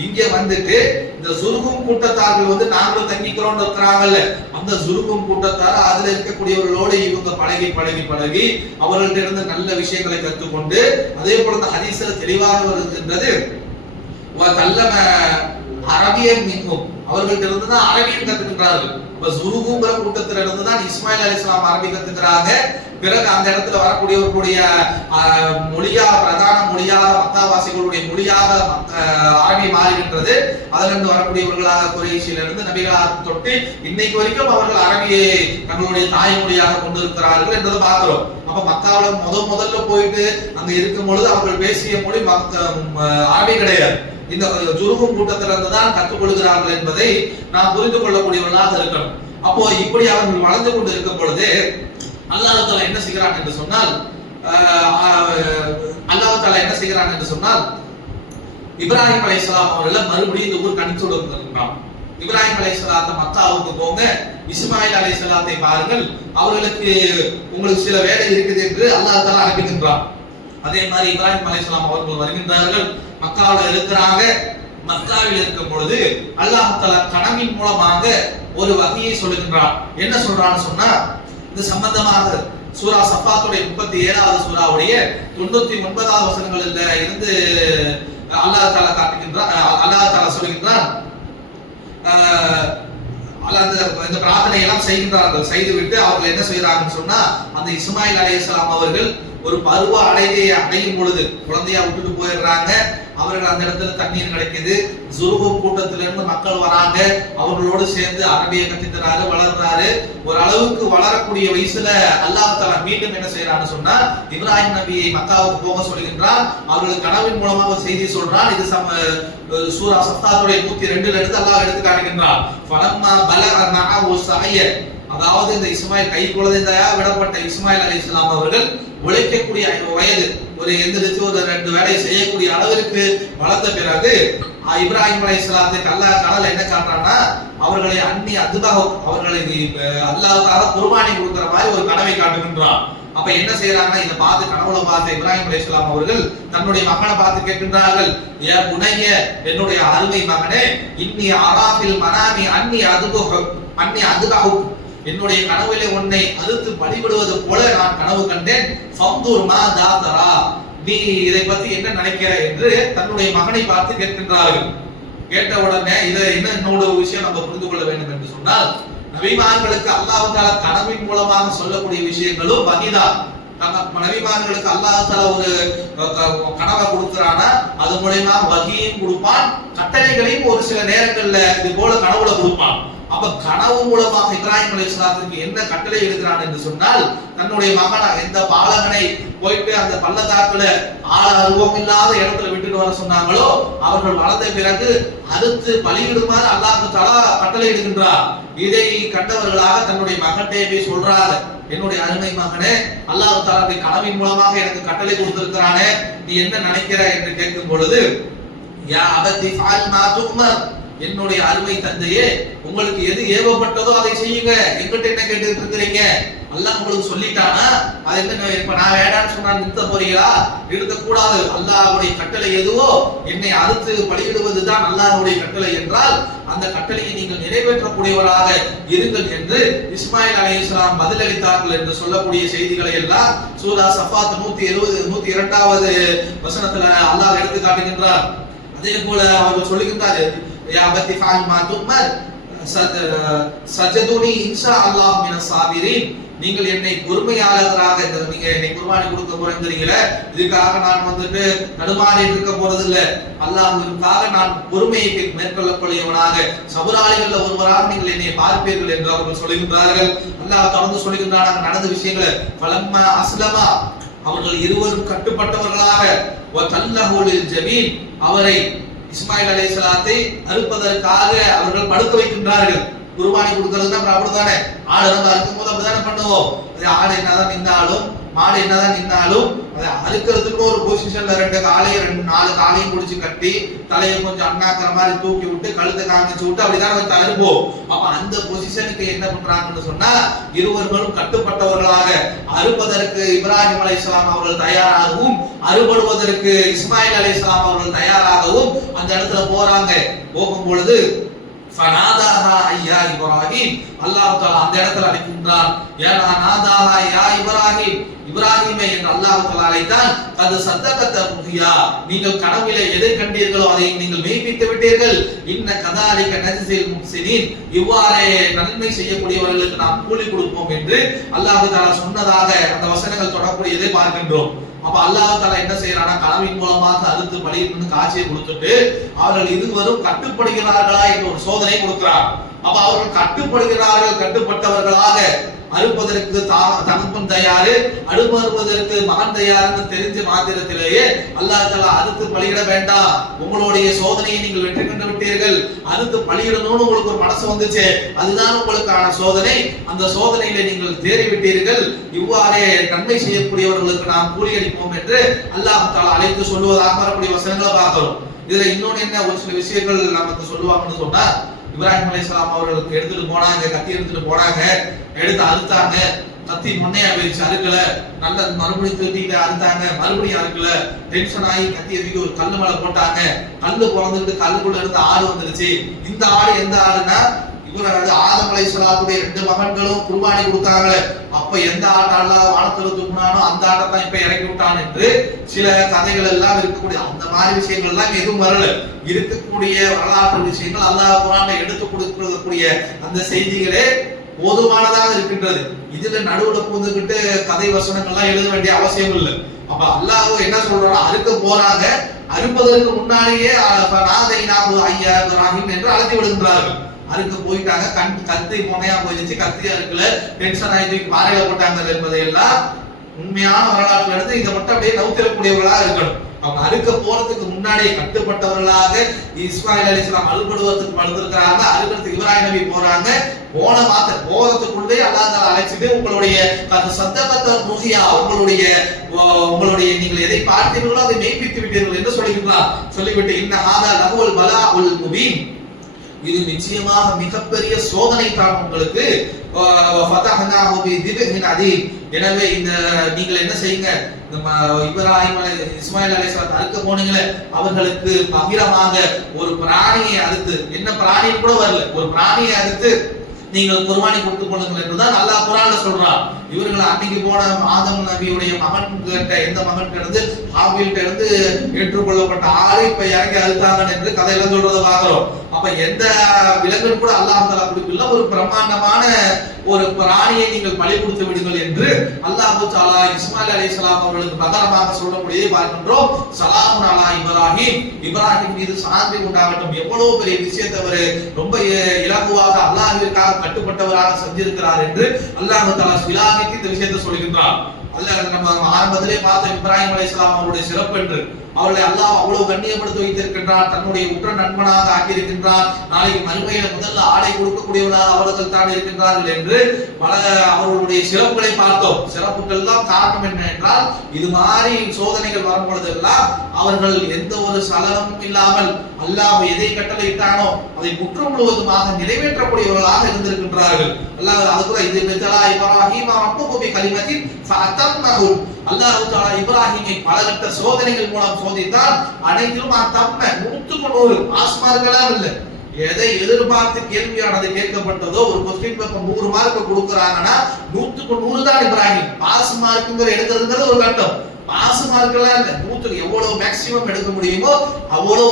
இங்க வந்துட்டு இந்த ஜுர்ஹும் கூட்டத்தார்கள் வந்து நாங்களும் தங்கிக்கிறோம்னு இருக்கிறாங்கல்ல, அந்த ஜுர்ஹும் கூட்டத்தார் அதுல இருக்கக்கூடியவர்களோடு இவங்க பழகி அவர்கள்ட்ட இருந்து நல்ல விஷயங்களை கற்றுக்கொண்டு அதே போல இந்த ஹதீஸ்ல தெளிவாக வருகின்றது அரபியம் மின்ஹும் அவர்கள்ட்ட இருந்து தான் அரபியம் கற்றுக்கின்றார்கள். இப்ப ஜுருகுங்கிற கூட்டத்துல இருந்து தான் இஸ்மாயில் அலைஹிஸ்ஸலாம் அரபி கத்துக்கிறாங்க. பிறகு அந்த இடத்துல வரக்கூடியவர்களுடைய மொழியாக, பிரதான மொழியாக, மக்காவாசிகளுடைய மொழியாக அரபி மாறுகின்றது. அதிலிருந்து வரக்கூடியவர்களாக குறைஷிலிருந்து நபிகளாக தொட்டு இன்னைக்கு வரைக்கும் அவர்கள் அரபியை தங்களுடைய தாய்மொழியாக கொண்டிருக்கிறார்கள் என்பதை பார்க்கிறோம். அப்ப மக்காவில முதல்ல போயிட்டு அங்க இருக்கும் பொழுது அவர்கள் பேசிய மொழி அரபி கிடையாது. இந்த ஜுருகும் கூட்டத்திலிருந்து தான் கற்றுக்கொள்கிறார்கள் என்பதை நாம் புரிந்து கொள்ளக்கூடியவர்களாக இருக்கணும். அப்போ இப்படி அவர்கள் வளர்ந்து கொண்டு இருக்கும் பொழுது அல்லாஹ் தஆலா என்ன செய்கிறான் என்று சொன்னால், இப்ராஹிம் அலைஹிஸ்ஸலாம் அவர்களை மறுபடியும் இந்த ஊருக்கு அனுப்பிச்சு விடுகிறான். இப்ராஹிம் அலைஹிஸ்ஸலாத்தை மக்காவுக்கு போங்க, இஸ்மாயில் அலைஹிஸ்ஸலாத்தை பாருங்கள், அவர்களுக்கு உங்களுக்கு சில வேலை இருக்குது என்று அல்லாஹ் தஆலா அனுப்புகின்றான். அதே மாதிரி இப்ராஹிம் அலைஹிஸ்ஸலாம் அவர்கள் வருகின்றார்கள், மக்காவில் இருக்கிறாங்க. மக்காவில் இருக்கும் பொழுது அல்லாஹ் தஆலா கனவின் மூலமாக ஒரு வகையை சொல்லுகின்றான். என்ன சொல்றான்னு சொன்னா, இது சம்பந்தமாக சூரா சஃபாத்துடைய 37வது சூராவுடைய 99வது வசனங்களில் இருந்து அல்லாஹ் தஆலா காட்டுகின்றான். அல்லாஹ் தஆலா சொல்கின்றான், இந்த பிரார்த்தனை எல்லாம் செய்கின்றார்கள். செய்துவிட்டு அவர்கள் என்ன செய்யறாங்கன்னு சொன்னா, அந்த இஸ்மாயில் அலைஹிஸ்ஸலாம் அவர்கள் ஒரு பருவ அடையும் பொழுது குழந்தையா விட்டுட்டு போயிடுறாங்க. அவர்கள் அந்த இடத்துல தண்ணீர் கிடைக்குது. ஜுருகும் கூட்டத்திலிருந்து மக்கள் வராங்க. அவர்களோடு சேர்ந்து அரபியை கத்துக்கிறாரு, வளர்றாரு. ஒரு அளவுக்கு வளரக்கூடிய வயசுல அல்லாஹ் தஆலா மீண்டும் என்ன செய்யறான்னு சொன்னா, இப்ராஹிம் நபியை மக்காவுக்கு போக சொல்கின்றான். அவர்களுக்கு கனவின் மூலமாக செய்தி சொல்றான். இது சூரா சஃபாத்துடைய 102ல இருந்து அல்லாஹ் எடுத்து காட்டுகின்றான். ஃபலம்மா பலக மஅஹு ஸஅய, அதாவது இந்த இஸ்மாயில் கை குழந்தையா விடப்பட்ட இஸ்மாயில் அலைஹிஸ்ஸலாம் அவர்கள் உழைக்கக்கூடிய வயது, ஒரு எந்திரிச்சு ஒரு 2 வேலை செய்யக்கூடிய அளவிற்கு வளர்ந்த பிறகு இப்ராஹிம் அலைஹிஸ்ஸலாத்துக்கு அல்லாஹ் கடல என்ன காட்டுறான்னா, அவர்களை அன்னி அதுபாக, அவர்களை அல்லாஹ்வுக்காக குர்பானி கொடுக்கிற மாதிரி ஒரு கனவை காட்டுகின்றான். அப்ப என்ன செய்யறாங்கன்னா, இதை பார்த்து கனவுல பார்த்த இப்ராஹிம் அலைஹிஸ்ஸலாம் அவர்கள் தன்னுடைய மகனை பார்த்து கேட்கின்றார்கள், ஏ புனைய, என்னுடைய அருமை மகனே, இன்னி அராஃபில் மனாமி அன்னி அதுபாஹு, என்னுடைய கனவிலே உன்னை அறுத்து பலிவிடுவது போல நான் கனவு கண்டேன். ஃபந்தூர் மா தாதரா, நீ இதை பத்தி என்ன நினைக்கிற என்று தன்னுடைய மகனை பார்த்து கேட்கின்றார்கள். கேட்ட உடனே இதை இன்னொரு விஷயம் நம்ம புரிந்து கொள்ள வேண்டும் என்று சொன்னால், நபிமார்களுக்கு அல்லாஹ் தஆலா கனவின் மூலமாக சொல்லக்கூடிய விஷயங்களும் வஹீதான். நபிமார்களுக்கு அல்லாஹ் தஆலா ஒரு கனவை கொடுக்கிறானா, அது மூலமா வஹீயும் கொடுப்பான், கட்டளைகளையும் ஒரு சில நேரங்கள்ல இது போல கனவுல கொடுப்பான். அப்ப கனவு மூலமாக இப்ராஹிம் அலைஹிஸ்ஸலாத்துக்கு என்ன கட்டளை எடுக்கிறான் என்று சொன்னால், தன்னுடைய மகனா எந்த பாலகனை போயிட்டு அந்த பள்ளத்தாக்குல ஆள அருவம் இல்லாத இடத்துல விட்டுட்டு வர சொன்னாங்களோ, அவர்கள் வளர்ந்த பிறகு அறுத்து பலியிடுமாறு அல்லாஹ் தஆலா கட்டளை இடுகின்றார். இதை கண்டவர்களாக தன்னுடைய மகன்கிட்டே போய் சொல்றாங்க, என்னுடைய அருமை மகனே, அல்லாஹ் தஆலா கனவின் மூலமாக எனக்கு கட்டளை கொடுத்திருக்கிறானே, நீ என்ன நினைக்கிற என்று கேட்கும் பொழுது, யா அபதி ஃபஅல் மா துமர், என்னுடைய அருமை தந்தையே, உங்களுக்கு எது ஏவப்பட்டதோ அதை செய்யுங்க, என்கிட்ட என்ன கேட்டுட்டு இருக்கிறீங்க? அல்லாஹ் உங்களுக்கு சொல்லிட்டானா, அது என்ன இப்ப நான் வேண்டான்னு சொன்னா நிறுத்த போறீங்களா? நிறுத்த கூடாது. அல்லாஹ்வுடைய கட்டளை எதுவோ, என்னை அறுத்து பலியிடுவதுதான் அல்லாஹ்வுடைய கட்டளை என்றால் அந்த கட்டளையை நீங்கள் நிறைவேற்றக்கூடியவராக இருங்கள் என்று இஸ்மாயில் அலைஹிஸ்ஸலாம் பதிலளித்தார்கள் என்று சொல்லக்கூடிய செய்திகளை எல்லாம் சூரா சஃபாத் 102வது வசனத்துல அல்லாஹ் எடுத்து காட்டுகின்றார். அதே போல அவர்கள் சொல்லுகின்றார், யா அபதி ஃபஅல் மா துமர் சஜதுனி இன்ஷா அல்லாஹ் மினஸ் சாபிரீன், நீங்கள் என்னை பொறுமையாளராக, நீங்க என்னை குர்பானி கொடுக்க போறீங்களே, இதுக்காக நான் வந்துட்டு தடுமாறி இருக்க போறது இல்ல, அல்லாஹ்வுக்காக நான் பொறுமையை மேற்கொள்ளக்கூடியவனாக, சபராளிகள் ஒருவராக நீங்கள் என்னை பார்ப்பீர்கள் என்று அவர்கள் சொல்லுகின்றார்கள். அல்லாஹ் தொடர்ந்து சொல்லுகின்றான் நடந்த விஷயங்களை. ஃபலம்மா அஸ்லமா, அவர்கள் இருவரும் கட்டுப்பட்டவர்களாக, வதல்லஹு லில் ஜபீன், அவரை இஸ்மாயில் அலைஹிஸ்ஸலாத்தை அறுப்பதற்காக அவர்கள் படுக்க வைக்கின்றார்கள். குர்பானி கொடுக்கிறதுனா அப்படித்தானே, ஆடு நம்ம அறுக்கும் போது அப்படித்தானே பண்ணுவோம். ஆடு என்னதான் நின்றாலும், மாடு என்னதான் நின்னாலும், அதை அறுக்கிறதுக்கு ஒரு பொசிஷன்ல 4 காலையும் பிடிச்சு கட்டி, தலையை கொஞ்சம் அண்ணாக்குற மாதிரி தூக்கி விட்டு, கழுத்தை காமிச்சு விட்டு அப்படிதான் வச்சு அறுப்போம். அப்ப அந்த பொசிஷனுக்கு என்ன பண்றாங்கன்னு சொன்னா, இருவர்களும் கட்டுப்பட்டவர்களாக அறுப்பதற்கு இப்ராஹிம் அலைஹிஸ்ஸலாம் அவர்கள் தயாராகவும், அறுபடுவதற்கு இஸ்மாயில் அலைஹிஸ்ஸலாம் அவர்கள் தயாராகவும் அந்த இடத்துல போறாங்க. போகும் பொழுது ஃபனாதாஹா ஐயா இப்ராஹிம், அல்லாஹ் தஆலா அந்த இடத்துல அழைக்கின்றான். யா நாதாஹா யா இப்ராஹிம், இப்ராஹிமே என்று அல்லாஹ் தஆலா அழைத்தான். அது சத்தகத்த ருஹியா, நீங்கள் கனவிலே எதை கண்டீர்களோ அதை நீங்கள் மெய்ப்பித்து விட்டீர்கள். இன்ன கதாலிக நஜ்ஸில் முஹ்சினீன், இவ்வாறே நன்மை செய்யக்கூடியவர்களுக்கு நாம் கூலி கொடுப்போம் என்று அல்லாஹ் தஆலா சொன்னதாக அந்த வசனங்கள் தொடரக்கூடியதை பார்க்கின்றோம். அப்ப அல்லாஹ் தஆலா என்ன செய்யறானா, கனவின் மூலமாக அறுத்து பலியிட்டு காட்சியை கொடுத்துட்டு அவர்கள் இதுவரும் கட்டுப்படுகிறார்களா என்ற ஒரு சோதனை கொடுக்கிறார். அப்ப அவர்கள் கட்டுப்படுகிறார்கள், கட்டுப்பட்டவர்களாக அறுப்பதற்கு தகப்பன் தயாரு, அடுப்பதற்கு மகன் தயாருன்னு தெரிஞ்ச மாத்திரத்திலேயே அல்லாஹ் தஆலா அறுத்து பலியிட வேண்டாம், உங்களுடைய சோதனையை நீங்கள் வெற்றி கண்டு விட்டீர்கள், அறுத்து பலியிடணும்னு உங்களுக்கு ஒரு மனசு வந்துச்சு, அதுதான் உங்களுக்கான சோதனை, அந்த சோதனையில நீங்கள் தேறி விட்டீர்கள், இவ்வாறே நன்மை செய்யக்கூடியவர்களுக்கு நாம் கூலி அளிப்போம் என்று அல்லாஹ் தஆலா அழைத்து சொல்லுவதாக வரக்கூடிய வசனங்களை பார்க்கிறோம். இதுல இன்னொன்னு என்ன, ஒரு சில விஷயங்கள் நமக்கு சொல்லுவாங்கன்னு சொன்னா, இப்ராஹிம் அலைஹிஸ்ஸலாம் அவர்களுக்கு எடுத்துட்டு போனாங்க, கத்தி எடுத்துட்டு போனாங்க, எடுத்து அறுத்தாங்க, கத்தி முன்னையா போயிடுச்சு, அறுக்கல, நல்ல மறுபடியும் தூக்கிட்டு அறுத்தாங்க, மறுபடியும் அறுக்கல, டென்ஷன் ஆகி கத்தியை தூக்கி ஒரு கல்லு மேல போட்டாங்க, கல்லு பிறந்துட்டு கல்லுக்குள்ள இருந்து ஆடு வந்துருச்சு. இந்த ஆடு எந்த ஆடுனா, ஆதம் அலைஹிஸ்ஸலாத்துடைய 2 மகன்களும் குர்பானி கொடுத்தாங்களே, அப்ப எந்த ஆட்டால வானத்துல தூக்குனானோ அந்த ஆட்டை தான் இப்ப இறக்கி விட்டான் என்று சில கதைகள் எல்லாம் இருக்கக்கூடிய அந்த மாதிரி விஷயங்கள் எல்லாம் எதுவும் வரல. இருக்கக்கூடிய வரலாற்று விஷயங்கள் அல்லாஹ் குர்ஆன்ல எடுத்து கொடுக்கக்கூடிய அந்த செய்திகளே போதுமானதாக இருக்கின்றது. இதுல நடுவுல பூந்துக்கிட்டு கதை வசனங்கள்லாம் எழுத வேண்டிய அவசியம் இல்லை. அப்ப அல்லாஹ் என்ன சொல்றான், அறுக்க போறாங்க, அறுப்பதற்கு முன்னாலேயே ஐயா இப்ராஹிம் என்று அழைத்து விடுகின்றார்கள். அறுக்க போயிட்டாங்க, கத்தி முனையா போயிடுச்சு, கத்தியா இருக்குல்ல, டென்ஷன் ஆகி பாறையில போட்டாங்க என்பதை எல்லாம் உண்மையான வரலாற்றுல இருந்து இதை மட்டும் அப்படியே நவுத்திரக்கூடியவர்களாக இருக்கணும். அவங்க அறுக்க போறதுக்கு முன்னாடியே கட்டுப்பட்டவர்களாக இஸ்மாயில் அலைஹிஸ்ஸலாம் அறுபடுவதற்கு படுத்திருக்கிறாங்க, அறுக்கிறதுக்கு இப்ராஹிம் நபி போறாங்க, போறதுக்குள்ளே அல்லாஹ் தஆலா அழைச்சிட்டு உங்களுடைய சத்தகத்த ருஹியா, உங்களுடைய நீங்கள் எதை பார்த்தீர்களோ அதை மெய்ப்பித்து விட்டீர்கள் என்று சொல்லுகிறார். சொல்லிவிட்டு இன்ன ஹாதா லஹுல் பலாஉல் முபீன், இது நிச்சயமாக மிகப்பெரிய சோதனை தான் உங்களுக்கு. எனவே இந்த நீங்கள் என்ன செய்யுங்க, இஸ்மாயில் அலைஹிஸ்ஸலாம் அறுக்க போனீங்களே, அவர்களுக்கு பகிரமாக ஒரு பிராணியை அறுத்து, என்ன பிராணின்னு கூட வரல, ஒரு பிராணியை அறுத்து நீங்கள் குர்பானி கொடுத்துக் கொள்ளுங்கள் என்றுதான் அல்லாஹ் குர்ஆன்ல சொல்றான். இவர்கள் அன்னைக்கு போன ஆதம் நபியுடைய மகன் கிட்ட, எந்த மகன் கிட்ட ஹாபில் இருந்து ஏற்றுக்கொள்ளப்பட்ட ஆறு இப்ப இறங்கி அறுத்தாங்க என்று கதையில சொல்றதை பார்க்கிறோம். அப்ப எந்த விலங்கு கூட அல்லாஹ் தஆலா கொடுக்கல, ஒரு பிரம்மாண்டமான ஒரு பிராணியை நீங்கள் பலி கொடுத்து விடுங்கள் என்று அல்லாஹ் தஆலா இஸ்மாயில் அலைஹிஸ்ஸலாம் அவர்களுக்கு பகரமாக சொல்லக்கூடியதை பார்க்கின்றோம். ஸலாமுன் அலா இப்ராஹிம், இப்ராஹிம் மீது சாந்தி உண்டாகட்டும். எவ்வளவு பெரிய விஷயத்தை அவர் ரொம்ப இலகுவாக அல்லாஹ்விற்காக கட்டுப்பட்டவராக செஞ்சிருக்கிறார் என்று அல்லாஹ் தஆலா விலாகித்து இந்த விஷயத்தை சொல்கின்றார். அல்லாஹ் நம்ம ஆரம்பத்திலே பார்த்த இப்ராஹிம் அலைஹிஸ்ஸலாம் அவருடைய சிறப்பு என்று அவர்களை அல்லாஹ் அவ்வளவு கண்ணியப்படுத்தி வைத்திருக்கின்றார், தன்னுடைய உற்ற நண்பனாக ஆக்கியிருக்கின்றார், நாளைக்கு மறுமையில முதல்ல ஆடை கொடுக்கக்கூடியவர்களாக அவர்கள் தான் இருக்கின்றார்கள் என்று பல அவர்களுடைய சிறப்புகளை பார்த்தோம். சிறப்புகள் தான் காரணம் என்ன என்றால், இது மாதிரி சோதனைகள் வரும் பொழுதெல்லாம் அவர்கள் எந்த ஒரு சலனமும் இல்லாமல் அல்லாஹ் எதை கட்டளையிட்டானோ அதை முற்றும் முழுவதுமாக நிறைவேற்றக்கூடியவர்களாக இருந்திருக்கின்றார்கள். அல்லாஹ் அதுக்குள்ள இது பெத்தலா இப்ராஹீம் ரப்புஹு பி கலிமத்தின் ஃபஅத்தம்மஹு, அல்லாஹ் தஆலா இப்ராஹீமை பலகட்ட சோதனைகள் மூலம் சோதித்தால் அனைத்திலும் தம்ம 100க்கு 100 ஆஸ்மார்களா இல்ல, எதை எதிர்பார்த்து கேள்வியானது கேட்கப்பட்டதோ, ஒரு கொஸ்டின் பேப்பர் 100 மார்க் கொடுக்கறாங்கன்னா 100க்கு 100 தான் இப்ராஹிம். பாஸ் மார்க்குங்கிற எடுக்கிறதுங்கிறது ஒரு கட்டம், பாஸ் மார்க்கெல்லாம் இல்ல, 100க்கு எவ்வளவு மேக்ஸிமம் எடுக்க முடியுமோ அவ்வளவு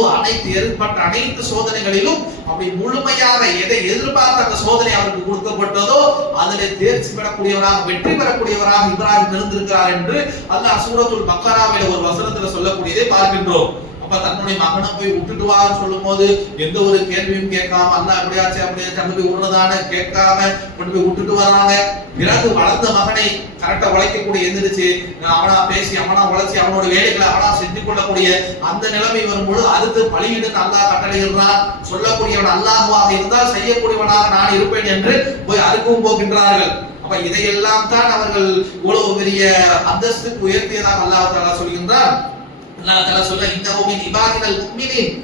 ஏற்பட்ட அனைத்து சோதனைகளிலும் அப்படி முழுமையாக எதை எதிர்பார்த்த அந்த சோதனை அவருக்கு கொடுக்கப்பட்டதோ அதில் தேர்ச்சி பெறக்கூடியவராக, வெற்றி பெறக்கூடியவராக இப்ராஹிம் இருந்திருக்கிறார் என்று அல்லாஹ் சூரத்துல் பக்கராவில ஒரு வசனத்துல சொல்லக்கூடியதை பார்க்கின்றோம். அப்ப தன்னுடைய மகனை போய் விட்டுட்டு வான்னு சொல்லும் போது எந்த ஒரு கேள்வியும் கேட்காம, அல்லாஹ் அப்படியாச்சு அப்படியாச்சு அங்க போய் விடுறதான கேட்காம கொண்டு போய் விட்டுட்டு வராங்க. பிறகு வளர்ந்த மகனை கரெக்டா உழைக்கக்கூடிய எந்திரிச்சு அவனா பேசி அவனா உழைச்சி அவனோட வேலைகளை அவனா செஞ்சு கொள்ளக்கூடிய அந்த நிலைமை வரும்போது அடுத்து பலியிடு அல்லாஹ் கட்டளையிடுறான். சொல்லக்கூடியவன் அல்லாஹ்வாக இருந்தால் செய்யக்கூடியவனாக நான் இருப்பேன் என்று போய் அறுக்கவும் போகின்றார்கள். அப்ப இதையெல்லாம் தான் அவர்கள் இவ்வளவு பெரிய அந்தஸ்துக்கு உயர்த்தியதாக அல்லாஹ் தஆலா சொல்கின்றார். அல்லாஹ் தஆலா சொல்ல, இன்னஹு மின் இபாதில் முஃமினீன்,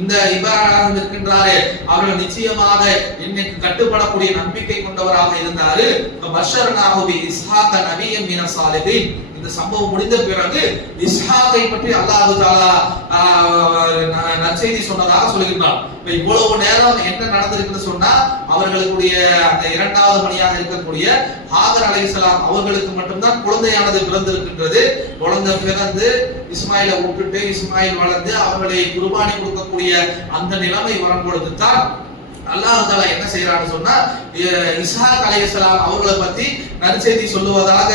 இந்த இப்ராஹிம் இருக்கின்றாரே அவர்கள் நிச்சயமாக என்னைக்கு கட்டுப்படக்கூடிய நம்பிக்கை கொண்டவராக இருந்தாரு. பஷர்னாஹு பி இஸ்ஹாக நபிய்யன் மின ஸாலிஹீன். இந்த சம்பவம் முடிந்த பிறகு இஸ்ஹாகை பற்றி அல்லாஹ் தஆலா நற்செய்தி சொன்னதாக சொல்கிறார். இப்ப இவ்வளவு நேரம் என்ன நடந்திருக்குன்னு சொன்னா அவர்களுடைய அந்த இரண்டாவது மணியாக இருக்கக்கூடிய ஹாகர் அலைஹிஸ்ஸலாம் அவர்களுக்கு மட்டும்தான் குழந்தையானது பிறந்திருக்கின்றது. குழந்தை பிறந்து இஸ்மாயிலை விட்டுட்டு இஸ்மாயில் வளர்ந்து அவர்களை குர்பானி கொடுக்கக்கூடிய அந்த நிலைமை வரும் பொழுது தான் அல்லாஹ் தஆலா என்ன செய்யறான்னு சொன்னா இஸ்ஹாக் அலைஹிஸ்ஸலாம் அவர்களை பத்தி நற்செய்தி சொல்லுவதாக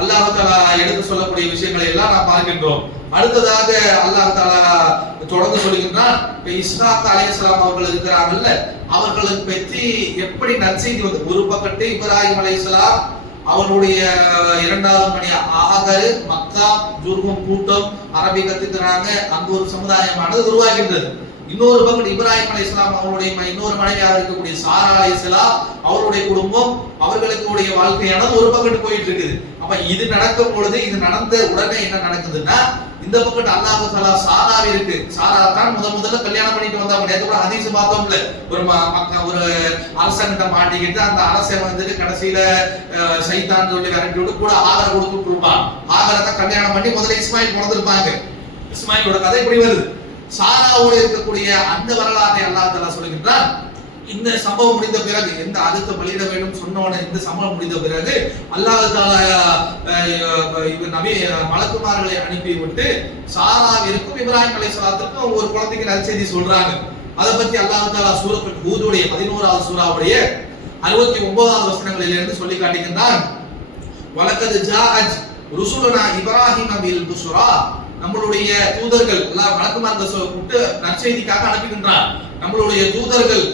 அல்லாஹ் தஆலா எடுத்து சொல்லக்கூடிய விஷயங்களை எல்லாம் நாம் பார்க்கின்றோம். அடுத்ததாக அல்லாஹ் தஆலா தொடர்ந்து சொல்லுகின்றான், இஸ்ஹாக் அலைஹிஸ்ஸலாம் அவர்கள் இருக்கிறாங்கல்ல அவர்களுக்கு பற்றி எப்படி நற்செய்தி வந்து ஒரு பக்கத்து இப்ராஹிம் அலைஹிஸ்ஸலாம் அவருடைய இரண்டாவது மணி ஆகர் மக்கா ஜுர்ஹும் கூட்டம் அரபி கத்துக்கிறாங்க, அங்கு ஒரு சமுதாயமானது உருவாகின்றது. இன்னொரு பக்கம் இப்ராஹிம் அலைஹிஸ்ஸலாம் அவருடைய இன்னொரு மனைவியாக இருக்கக்கூடிய சாரா அலைஹிஸ்ஸலாம் அவருடைய குடும்பம் அவர்களுடைய வாழ்க்கையானது ஒரு பக்கம் போயிட்டு இருக்குது. அப்ப இது நடக்கும் பொழுது இது நடந்த உடனே என்ன நடக்குதுன்னா இந்த பக்கம் அல்லாஹ் தஆலா சாராவிற்கு சாரா தான் முதல்ல கல்யாணம் பண்ணிட்டு வந்தவங்க. நேத்து கூட ஹதீஸ் பார்த்தோம்ல, ஒரு அரசன்கிட்ட மாட்டிக்கிட்டு அந்த அரசன் வந்துட்டு கடைசியில சைத்தான் சொல்லி விரட்டி விட்டு கூட ஆகரை கொடுத்துட்டு இருப்பான். ஆகரை தான் கல்யாணம் பண்ணி முதல்ல இஸ்மாயில் பிறந்திருப்பாங்க. இஸ்மாயிலோட கதை இப்படி வருது. சாராவோடு இருக்கக்கூடிய அந்த வரலாற்றை அல்லாஹ் தஆலா சொல்கின்றான். இந்த சம்பவம் முடிந்த பிறகு எந்த அடுத்த பலியிட வேண்டும் சொன்னோட இந்த சம்பவம் முடிந்த பிறகு அல்லாஹ் தஆலா நபி மலக்குமார்களை அனுப்பி விட்டு சாராவிற்கும் இப்ராஹிம் அலைஹிஸ்ஸலாத்துக்கும் ஒரு குழந்தைக்கு நற்செய்தி சொல்றாங்க. அதை பத்தி அல்லாஹ் தஆலா சூரத்துல் ஹூதுடைய 11வது சூராவுடைய 69வது வசனங்களிலிருந்து சொல்லி காட்டுகின்றான். வலக்கத் ஜாஅத் ருசுலுனா இப்ராஹிம பில் புஷ்ரா. நம்மளுடைய தூதர்கள் அல்லாஹ் மலக்குமார்களை கூப்பிட்டு நற்செய்திக்காக அனுப்புகின்றார். நம்மளுடைய தூதர்கள்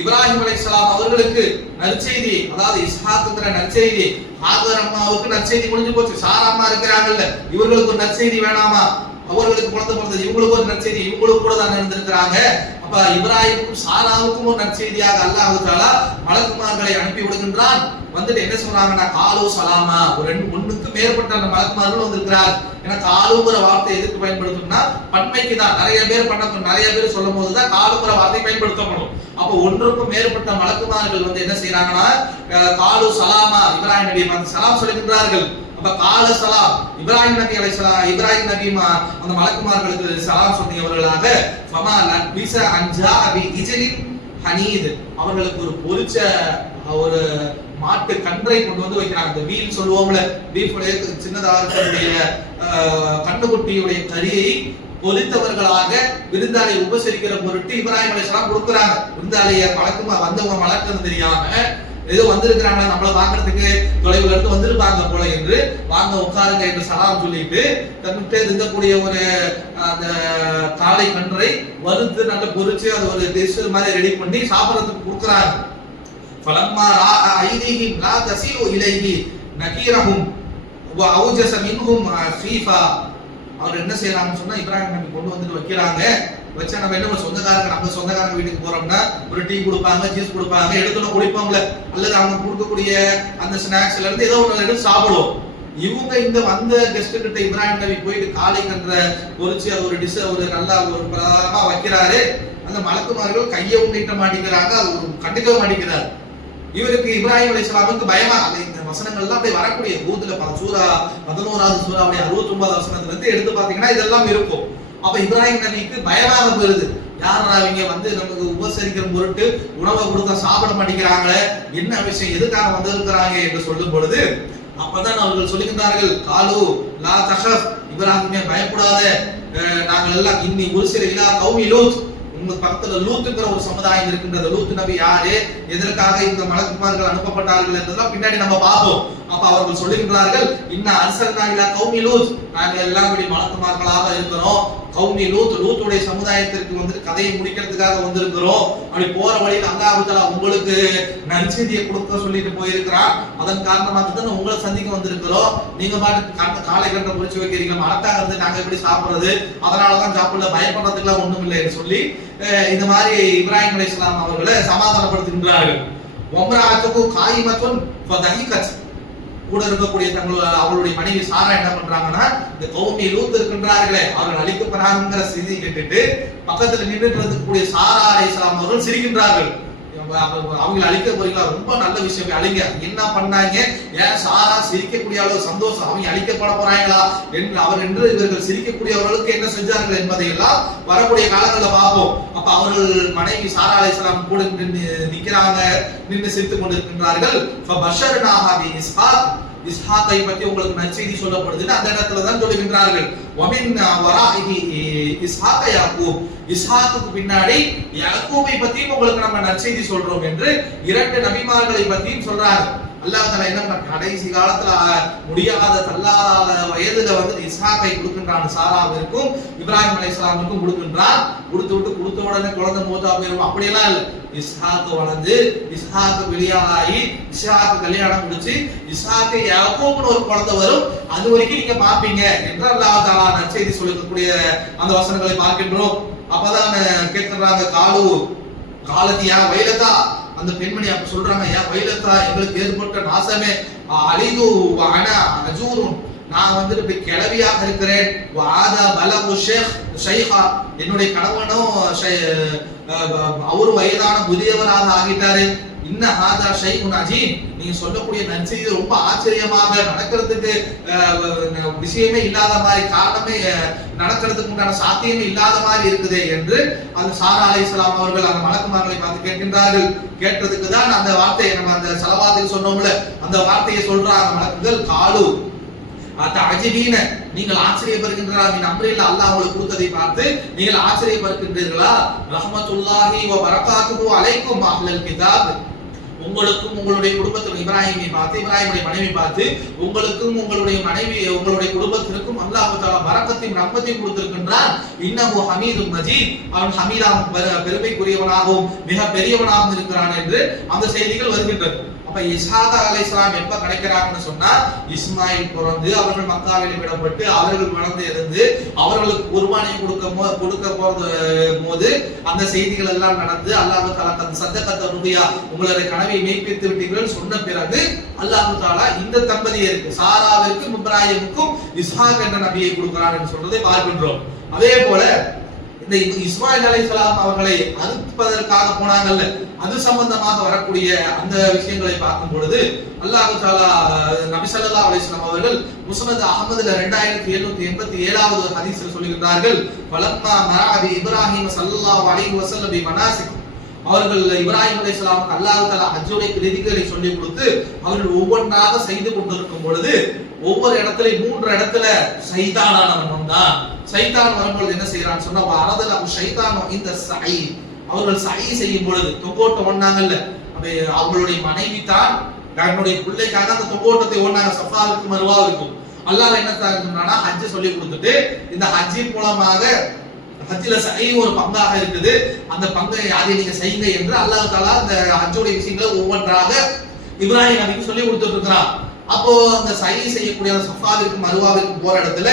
இப்ராஹிம் அலைஹிஸ்ஸலாம் அவர்களுக்கு நற்செய்தி, அதாவது இஸ்ஹாக்குங்கிற நற்செய்தி, ஹாகர் அம்மாவுக்கு நற்செய்தி முடிஞ்சு போச்சு. சாரா அம்மா இருக்கிறாங்கல்ல இவர்களுக்கு ஒரு நற்செய்தி வேணாமா, அவர்களுக்கு குழந்தை பிறந்தது, இவங்களுக்கு ஒரு நற்செய்தி, இவங்களுக்கு கூட தான் இருந்திருக்கிறாங்க. அப்ப இப்ராஹிமுக்கும் சாராவுக்கும் ஒரு நற்செய்தியாக அல்லாஹ் தஆலா மலக்குமார்களை அனுப்பி விடுகின்றான். வந்துட்டு என்ன சொல்றாங்கன்னா காலு சலாமா, ஒரு ஒண்ணுக்கு மேற்பட்ட அந்த மலக்குமார்கள் வந்திருக்கிறார். ஏன்னா காலுங்கிற வார்த்தை எதுக்கு பயன்படுத்தணும்னா பன்மைக்கு தான். நிறைய பேர் சொல்லும் போதுதான் காலுங்கிற வார்த்தை பயன்படுத்தப்படும். அப்போ ஒன்றுக்கும் மேற்பட்ட மலக்குமார்கள் வந்து என்ன செய்யறாங்கன்னா காலு சலாமா, இப்ராஹிம் நபி சலாம் சொல்லுகின்றார்கள். அப்ப கால சலாம் இப்ராஹிம் நபி அலைஹிஸ்ஸலாம், இப்ராஹிம் நபி அந்த மலக்குமார்களுக்கு சலாம் சொன்னவர்களாக ஃபமா லபிஸ அன்ஜா பி இஜ்லின் ஹனீத், அவர்களுக்கு ஒரு ஒரு மாட்டு கன்றை கொண்டு வந்து வைக்கிறாங்க. இந்த வீல் சொல்லுவோம்ல, பீஃபுடைய சின்னதாக இருக்கக்கூடிய கண்ணுக்குட்டியுடைய கறியை பொலித்தவர்களாக விருந்தாளி உபசரிக்கிற பொருட்டு இப்ராஹிம் அலைஹிஸ்ஸலாம் கொடுக்குறாங்க. விருந்தாளிய வந்தவங்க மலக்குன்னு தெரியாம ஏதோ வந்திருக்கிறாங்க, நம்மள பாக்குறதுக்கு தொலைவுல இருந்து வந்திருப்பாங்க போல என்று வாங்க உட்காருங்க என்று சலாம் சொல்லிட்டு தன்னிட்டு இருக்கக்கூடிய ஒரு அந்த காளை கன்றை வறுத்து நல்ல பொரிச்சு அது ஒரு டிஷ் மாதிரி ரெடி பண்ணி சாப்பிடறதுக்கு கொடுக்குறாங்க. فلما راى ايديهم لا تسيء اليه نكيرهم واوجس منهم خيفا. அவர் என்ன செய்யறாங்கன்னு சொன்னா இப்ராஹிம் நபி கொண்டு வந்துட்டு வைக்கிறாங்க. வச்சா நம்ம என்ன நம்ம சொந்தக்காரங்க வீட்டுக்கு போறோம்னா ஒரு டீ கொடுப்பாங்க, ஜூஸ் கொடுப்பாங்க, எடுத்துன்னு குடிப்போம்ல, அல்லது அவங்க கொடுக்கக்கூடிய அந்த ஸ்நாக்ஸ்ல இருந்து ஏதோ ஒன்று எடுத்து சாப்பிடுவோம். இவங்க இந்த வந்த கெஸ்ட் கிட்ட இப்ராஹிம் நபி போயிட்டு காளை கன்ற பொரிச்சு அது ஒரு டிஷ் ஒரு நல்லா ஒரு பிரதானமா வைக்கிறாரு. அந்த மலக்குமார்கள் கையை உண்ணிட்ட மாட்டேங்கிறாங்க, அது ஒரு கண்டுக்கவே மாட்டேங்கிறாரு. இவருக்கு இப்ராஹிம் அலைஹிஸ்ஸலாமுக்கு பயமா இந்த வசனங்கள்லாம் அப்படியே வரக்கூடிய பூத்துல சூரா 11வது சூராவுடைய 69வது வசனத்துல இருந்து எடுத்து பாத்தீங்கன்னா இதெல்லாம் இருக்கும். அப்ப இப்ராஹிம் நபிக்கு பயமாக போயிருது. யாரா இவங்க வந்து நமக்கு உபசரிக்கிற பொருட்டு உணவை கொடுத்தா சாப்பிட மாட்டேங்கிறாங்க, என்ன விஷயம், எதுக்காக வந்திருக்கிறாங்க என்று சொல்லும் பொழுது அப்பதான் அவர்கள் சொல்லுகின்றார்கள் காலு லா தஹஃப், இப்ராஹிமே பயப்படாத, நாங்கள் எல்லாம் இன்னி ஒரு சில இலா கௌமி லூத், உங்க பக்கத்துல லூத்துங்கிற ஒரு சமுதாயம் இருக்கின்றது. லூத் நபி யாரு, எதற்காக இந்த மலக்குமார்கள் அனுப்பப்பட்டார்கள் என்றெல்லாம் பின்னாடி நம்ம பார்ப்போம். அப்ப அவர்கள் சொல்லுகின்றார்கள் இன்ன அர்சல்னா இலா கௌமி லூத், நாங்கள் எல்லாம் இப்படி மலக்குமார்களாக இருக்கிறோம். கௌமி லூத், லூத்துடைய சமுதாயத்திற்கு வந்து கதையை முடிக்கிறதுக்காக வந்திருக்கிறோம். அப்படி போற வழியில் அல்லாஹ் தஆலா உங்களுக்கு நற்செய்தியை கொடுக்க சொல்லிட்டு போயிருக்கிறான். அதன் காரணமாக தான் உங்களை சந்திக்க வந்திருக்கிறோம். நீங்க பாட்டு காலை கண்ட பொரிச்சு வைக்கிறீங்க, மலக்காக இருந்து நாங்க எப்படி சாப்பிடுறது, அதனாலதான் சாப்பிடல, பயப்படுறதுக்குலாம் ஒண்ணும் இல்லைன்னு சொல்லி இந்த மாதிரி இப்ராஹிம் அலைஹிஸ்ஸலாம் அவர்களை சமாதானப்படுத்துகின்றார்கள். ஒம்ராஅத்துகு காயிமத்துன் ஃபதஹிகத், கூட இருக்கக்கூடிய அவளுடைய மனைவி சாரா என்ன பண்றாங்கன்னா, இந்த கௌமி லூத் இருக்கின்றார்களே அவர்கள் அழிக்கப்படாங்கிற செய்தி கேட்டுட்டு பக்கத்துல நின்றுட்டு இருக்கக்கூடிய சாரா அலைஹிஸ்ஸலாம் அவர்கள் சிரிக்கின்றார்கள். அவங்களை அழிக்க போறீங்களா, ரொம்ப நல்ல விஷயம், அழிங்க. என்ன பண்ணாங்க, ஏன் சாரா சிரிக்கக்கூடிய அளவு சந்தோஷம், அவங்க அழிக்கப்பட போறாங்களா என்று இவர்கள் சிரிக்கக்கூடியவர்களுக்கு என்ன செஞ்சார்கள் என்பதை எல்லாம் வரக்கூடிய காலங்களில் பார்ப்போம். அப்ப அவர்கள் மனைவி சாரா அலைஹிஸ்ஸலாம் கூட நிக்கிறாங்க, நின்று சிரித்துக் கொண்டிருக்கின்றார்கள். இஸ்ஹாக்கை பற்றி உங்களுக்கு நற்செய்தி சொல்லப்படுதுன்னு அந்த இடத்துல தான் சொல்லுகின்றார்கள். வமின் வராஇஹி இஸ்ஹாக யாக்கூப், இஸ்ஹாக்குக்கு பின்னாடி யாக்கூபை பற்றியும் உங்களுக்கு நம்ம நற்செய்தி சொல்றோம் என்று 2 நபிமார்களை பற்றியும் சொல்றாங்க. அல்லாஹ் தஆலா என்ன கடைசி காலத்துல முடியாத தள்ளாத வயதுல வந்து இஸ்ஹாக்கை கொடுக்கின்றான், சாராவிற்கும் இப்ராஹிம் அலைஹிஸ்ஸலாமுக்கும் கொடுக்கின்றான். கொடுத்த உடனே குழந்தை மூத்தா போயிடும் அப்படியெல்லாம் இல்லை. இஸ்ஹாக்கு வளர்ந்து இஸ்ஹாக்கு வெளியாகி இஸ்ஹாக்கு கல்யாணம் முடிச்சு இஸ்ஹாக்கு யாக்கூப்னு ஒரு குழந்தை வரும், அது வரைக்கும் நீங்க பாப்பீங்க என்று அல்லாஹ் தஆலா நற்செய்தி சொல்லக்கூடிய அந்த வசனங்களை பார்க்கின்றோம். அப்பதான் கேட்கிறாங்க, காலத்தியா வைலதா, அந்த பெண்மணி அப்ப சொல்றாங்க, யா வைலதா எங்களுக்கு ஏற்பட்ட நாசமே, அலிது வஅனா அஜூரும், நான் வந்துட்டு இப்ப கிளவியாக இருக்கிறேன், வாதா பலகு ஷைஹா, என்னுடைய கணவனும் அவரு வயதான முதியவராக ஆகிட்டாரு, இன்ன ஹாதா ஷைஉன் அஜீம், நீங்க சொல்லக்கூடிய நற்செய்தி ரொம்ப ஆச்சரியமாக நடக்கிறதுக்கு விஷயமே இல்லாத மாதிரி, காரணமே நடக்கிறதுக்கு உண்டான சாத்தியமே இல்லாத மாதிரி இருக்குது என்று அந்த சாரா அலைஹிஸ்ஸலாம் அவர்கள் அந்த மலக்குமார்களை பார்த்து கேட்கின்றார்கள். கேட்டதுக்கு தான் அந்த வார்த்தையை நம்ம அந்த ஸலவாத்தில் சொன்னோம்ல, அந்த வார்த்தையை சொல்றாங்க மலக்குகள், காலு அஜிபீன, நீங்கள் ஆச்சரியப்படுகின்றீர்களா, மின் அம்ரில் அல்லாஹ் உங்களுக்கு கொடுத்ததை பார்த்து நீங்கள் ஆச்சரியப்படுகின்றீர்களா, ரஹ்மத்துல்லாஹி வ பரகாத்துஹு அலைக்கும் அஹ்லல் கிதாப், உங்களுக்கும் உங்களுடைய குடும்பத்தில் இப்ராஹிமை பார்த்து, இப்ராஹிமுடைய மனைவி பார்த்து, உங்களுக்கும் உங்களுடைய மனைவி உங்களுடைய குடும்பத்திற்கும் அல்லாஹ் தஆலா பரக்கத்தையும் ரஹ்மத்தையும் கொடுத்திருக்கின்றான். இன்னஹு ஹமீதும் மஜீத், அவன் ஹமீதாவும் பெருமைக்குரியவனாகவும் மிக பெரியவனாகவும் இருக்கிறான் என்று அந்த செய்திகள் வருகின்றன. அப்ப இஸ்ஹாக் அலைஹிஸ்ஸலாம் எப்ப கிடைக்கிறாங்கன்னு சொன்னா, இஸ்மாயில் பிறந்து அவர்கள் மக்காவில் விடப்பட்டு அவர்கள் வளர்ந்து இருந்து அவர்களுக்கு குர்பானி கொடுக்க போது அந்த செய்திகள் எல்லாம் நடந்து அல்லாஹ் தஆலா தன் சத்தகத்த ருபியா, உங்களுடைய கனவை மெய்ப்பித்து விட்டீர்கள் சொன்ன பிறகு அல்லாஹ் தஆலா இந்த தம்பதியருக்கு சாராவிற்கும் இப்ராஹிமுக்கும் இஸ்ஹாக் என்ற நபியை கொடுக்கிறார் என்று சொல்றதை பார்க்கின்றோம். அதே போல இந்த இஸ்மாயில் அலைஹிஸ்ஸலாம் அவர்களை அறுப்பதற்காக போனாங்கல்ல, அது சம்பந்தமாக வரக்கூடிய அந்த விஷயங்களை பார்க்கும் பொழுது அல்லாஹ் தஆலா நபி ஸல்லல்லாஹு அலைஹி வஸல்லம் அவர்கள் முஸ்னத் அஹ்மதுல 2787வது ஹதீஸில் சொல்லுகிறார்கள், ஃபலம்மா மரஅபி இப்ராஹிம் ஸல்லல்லாஹு அலைஹி வஸல்லம் பி மனாசிக், அவர்கள் இப்ராஹிம் அலைஹிஸ்ஸலாம் அல்லாஹ் தஆலா ஹஜ்ஜுடைய விதிகளை சொல்லி கொடுத்து அவர்கள் ஒவ்வொன்றாக செய்து கொண்டிருக்கும் பொழுது ஒவ்வொரு இடத்துல 3 இடத்துல சைத்தானானவன் வந்தான். சைத்தான் வரும்போது என்ன செய்யறான்னு சொன்னா, வரதல ஷைத்தானோ இந்த சை, அவர்கள் சை செய்யும் பொழுது தொங்கோட்டம் ஓடினாங்கல்ல, அவங்களுடைய மனைவி தான் தன்னுடைய பிள்ளைக்காக அந்த தொங்கோட்டத்தை ஓடினாங்க, சஃபாவுக்கு மருவாவுக்கும். அல்லாஹ் என்ன சொன்னானா, ஹஜ் சொல்லி கொடுத்துட்டு இந்த ஹஜ்ஜின் மூலமாக ஹஜ்ஜில சை ஒரு பங்காக இருக்குது, அந்த பங்கை அதை நீங்க செய்யுங்க என்று அல்லாஹ் தஆலா அந்த ஹஜ்ஜுடைய விஷயங்களை ஒவ்வொன்றாக இப்ராஹிம் நபிக்கு சொல்லி கொடுத்துட்டு இருக்கிறான். அப்போ அந்த சை செய்யக்கூடிய சஃபாவிற்கு மருவாவிற்கு போற இடத்துல